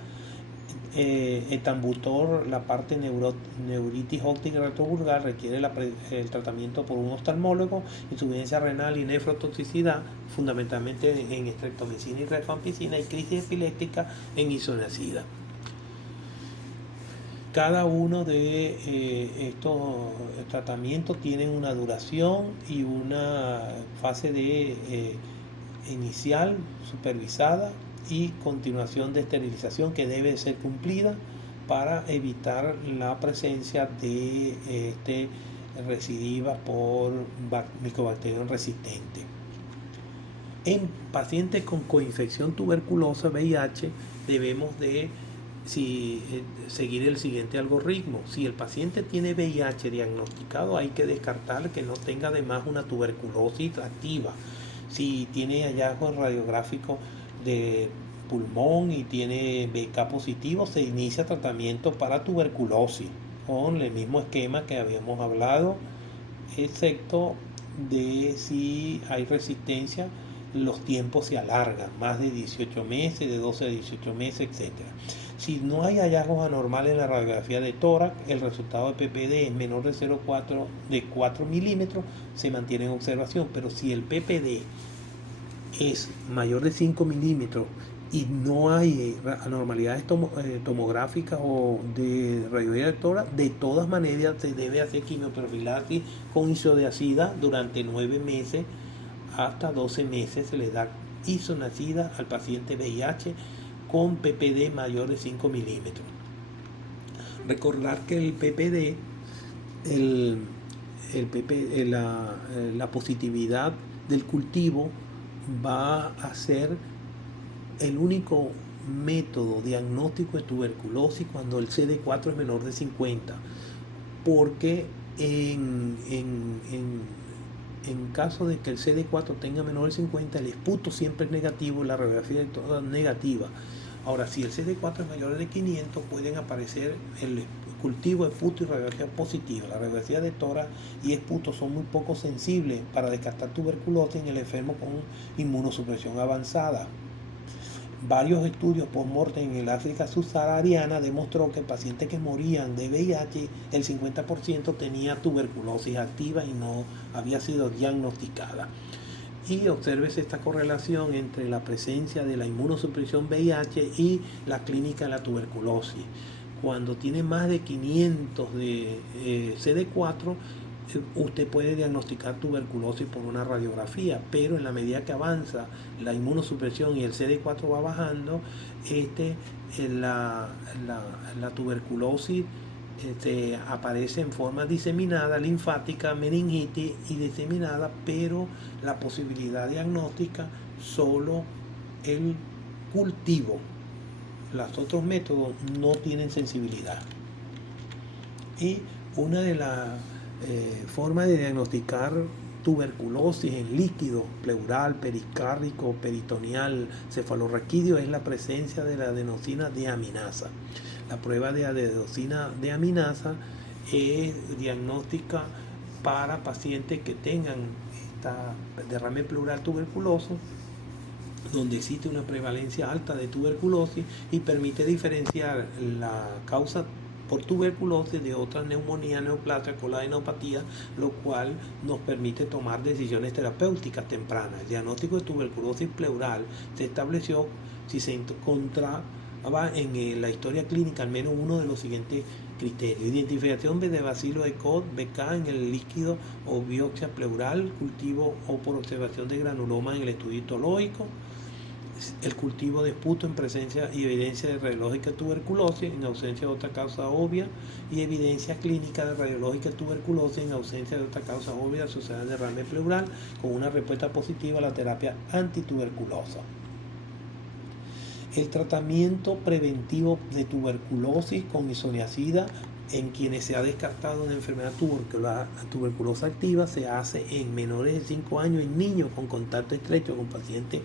etambutor, la parte neuritis óptica retrovulgar, requiere el tratamiento por un oftalmólogo, insuficiencia renal y nefrotoxicidad, fundamentalmente en estreptomicina y rifampicina, y crisis epiléptica en isoniazida. Cada uno de estos tratamientos tienen una duración y una fase de inicial supervisada y continuación de esterilización que debe ser cumplida para evitar la presencia de recidivas por micobacterium resistente. En pacientes con coinfección tuberculosa VIH debemos de seguir el siguiente algoritmo. Si el paciente tiene VIH diagnosticado, hay que descartar que no tenga además una tuberculosis activa. Si tiene hallazgos radiográficos de pulmón y tiene BK positivo, se inicia tratamiento para tuberculosis con el mismo esquema que habíamos hablado, excepto de si hay resistencia, los tiempos se alargan, más de 18 meses, de 12 a 18 meses, etc. Si no hay hallazgos anormales en la radiografía de tórax, el resultado de PPD es menor de 0,4 de 4 milímetros, se mantiene en observación. Pero si el PPD es mayor de 5 milímetros y no hay anormalidades tomográficas o de radiografía de tórax, de todas maneras se debe hacer quimioprofilaxis con isoniazida durante 9 meses hasta 12 meses. Se le da isoniazida al paciente VIH con PPD mayor de 5 milímetros. Recordar que el PPD, la positividad del cultivo va a ser el único método diagnóstico de tuberculosis cuando el CD4 es menor de 50, porque en caso de que el CD4 tenga menor de 50, el esputo siempre es negativo y la radiografía es toda negativa. Ahora, si el CD4 es mayor de 500, pueden aparecer el cultivo de esputo y radiografía positiva. La radiografía de tórax y esputo son muy poco sensibles para descartar tuberculosis en el enfermo con inmunosupresión avanzada. Varios estudios post-mortem en el África subsahariana demostró que pacientes que morían de VIH, el 50% tenía tuberculosis activa y no había sido diagnosticada. Y obsérvese esta correlación entre la presencia de la inmunosupresión VIH y la clínica de la tuberculosis. Cuando tiene más de 500 de CD4, usted puede diagnosticar tuberculosis por una radiografía, pero en la medida que avanza la inmunosupresión y el CD4 va bajando, la tuberculosis aparece en forma diseminada, linfática, meningitis y diseminada, pero la posibilidad diagnóstica solo el cultivo. Los otros métodos no tienen sensibilidad. Y una de las formas de diagnosticar tuberculosis en líquido pleural, pericárdico, peritoneal, cefalorraquídeo es la presencia de la adenosina deaminasa. La prueba de adenosina deaminasa es diagnóstica para pacientes que tengan esta derrame pleural tuberculoso, donde existe una prevalencia alta de tuberculosis y permite diferenciar la causa por tuberculosis de otras neumonías, neoplasia, colagenopatía, lo cual nos permite tomar decisiones terapéuticas tempranas. El diagnóstico de tuberculosis pleural se estableció si se encontraba en la historia clínica al menos uno de los siguientes criterios: identificación de bacilo de Koch, BK en el líquido o biopsia pleural, cultivo o por observación de granuloma en el estudio histológico, el cultivo de esputo en presencia y evidencia de radiológica tuberculosis en ausencia de otra causa obvia, y evidencia clínica de radiológica tuberculosis en ausencia de otra causa obvia asociada al derrame pleural con una respuesta positiva a la terapia antituberculosa. El tratamiento preventivo de tuberculosis con isoniazida en quienes se ha descartado una enfermedad tuberculosa activa se hace en menores de 5 años, en niños con contacto estrecho con pacientes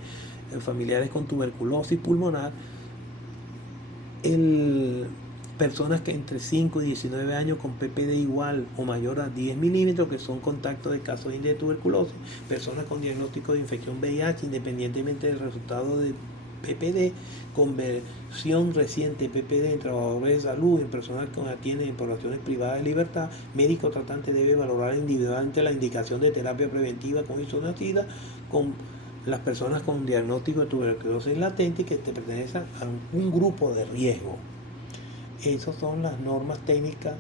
familiares con tuberculosis pulmonar, personas que entre 5 y 19 años con PPD igual o mayor a 10 milímetros, que son contactos de casos de tuberculosis, personas con diagnóstico de infección VIH independientemente del resultado de PPD, conversión reciente de PPD en trabajadores de salud, en personas que atienden en poblaciones privadas de libertad. Médico tratante debe valorar individualmente la indicación de terapia preventiva con isoniazida con las personas con diagnóstico de tuberculosis latente que pertenecen a un grupo de riesgo. Esas son las normas técnicas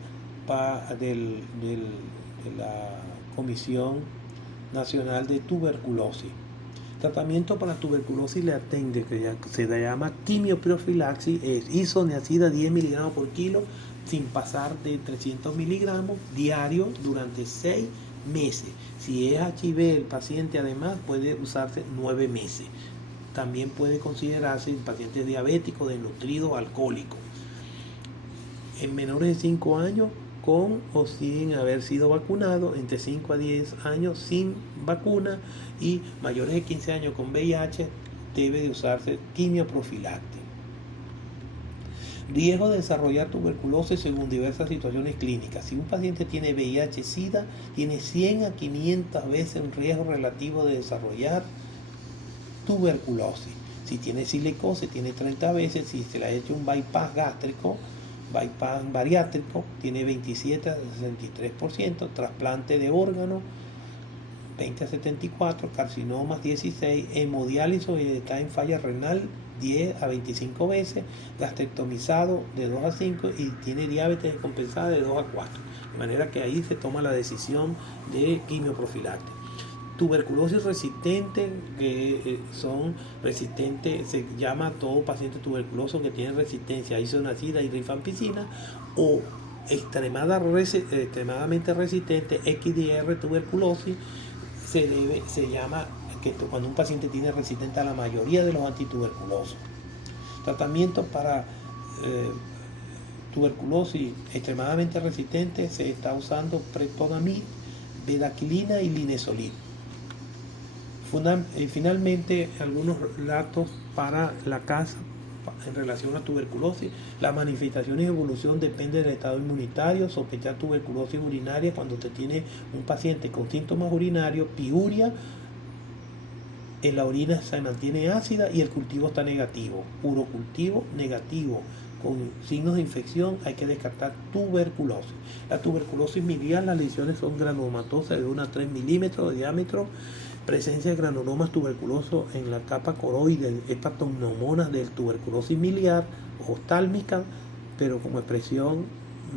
de la Comisión Nacional de Tuberculosis. Tratamiento para tuberculosis latente, que se llama quimioprofilaxis, es isoniazida 10 miligramos por kilo sin pasar de 300 miligramos diario durante 6 meses. Si es HIV el paciente, además puede usarse 9 meses. También puede considerarse en pacientes diabéticos, desnutridos, alcohólicos. En menores de 5 años con o sin haber sido vacunado, entre 5 a 10 años sin vacuna, y mayores de 15 años con VIH debe de usarse quimioprofiláctico. Riesgo de desarrollar tuberculosis según diversas situaciones clínicas. Si un paciente tiene VIH-Sida, tiene 100 a 500 veces un riesgo relativo de desarrollar tuberculosis. Si tiene silicosis, tiene 30 veces. Si se le ha hecho un bypass gástrico, bypass bariátrico, tiene 27 a 63%, trasplante de órganos 20 a 74, carcinomas 16, hemodiálisis y está en falla renal 10 a 25 veces, gastrectomizado de 2 a 5 y tiene diabetes descompensada de 2 a 4. De manera que ahí se toma la decisión de quimioprofiláctica. Tuberculosis resistente, que son resistentes, se llama a todo paciente tuberculoso que tiene resistencia a isoniazida y rifampicina, o extremadamente resistente, XDR tuberculosis, se llama que cuando un paciente tiene resistente a la mayoría de los antituberculosos. Tratamiento para tuberculosis extremadamente resistente se está usando pretonamid, bedaquilina y linezolid. Finalmente, algunos datos para la casa en relación a tuberculosis. La manifestación y evolución depende del estado inmunitario. Sospechar tuberculosis urinaria cuando te tiene un paciente con síntomas urinarios, piuria, en la orina se mantiene ácida y el cultivo está negativo. Urocultivo negativo con signos de infección, hay que descartar tuberculosis. La tuberculosis miliar, las lesiones son granulomatosas de 1 a 3 milímetros de diámetro, presencia de granulomas tuberculosos en la capa coroide, hepatopneumonas de tuberculosis miliar, oftálmica, pero como expresión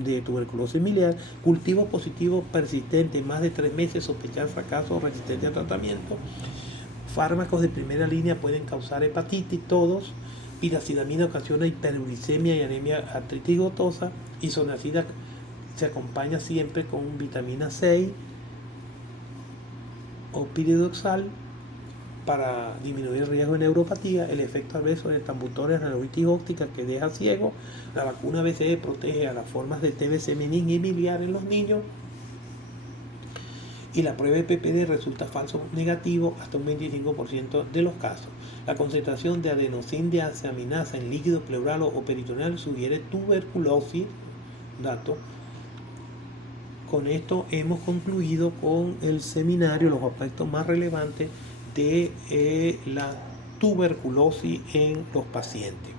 de tuberculosis miliar, cultivo positivo persistente, más de 3 meses, sospechar fracaso o resistencia a tratamiento. Fármacos de primera línea pueden causar hepatitis, todos. Piracidamina ocasiona hiperuricemia y anemia artritis gotosa. Isoniazida se acompaña siempre con vitamina 6 o piridoxal para disminuir el riesgo de neuropatía. El efecto adverso del tambutor es la neuritis óptica que deja ciego. La vacuna BCG protege a las formas de TBC meningia y biliar en los niños. Y la prueba de PPD resulta falso negativo hasta un 25% de los casos. La concentración de adenosíndeaminasa en líquido pleural o peritoneal sugiere tuberculosis. Dato. Con esto hemos concluido con el seminario, los aspectos más relevantes de la tuberculosis en los pacientes.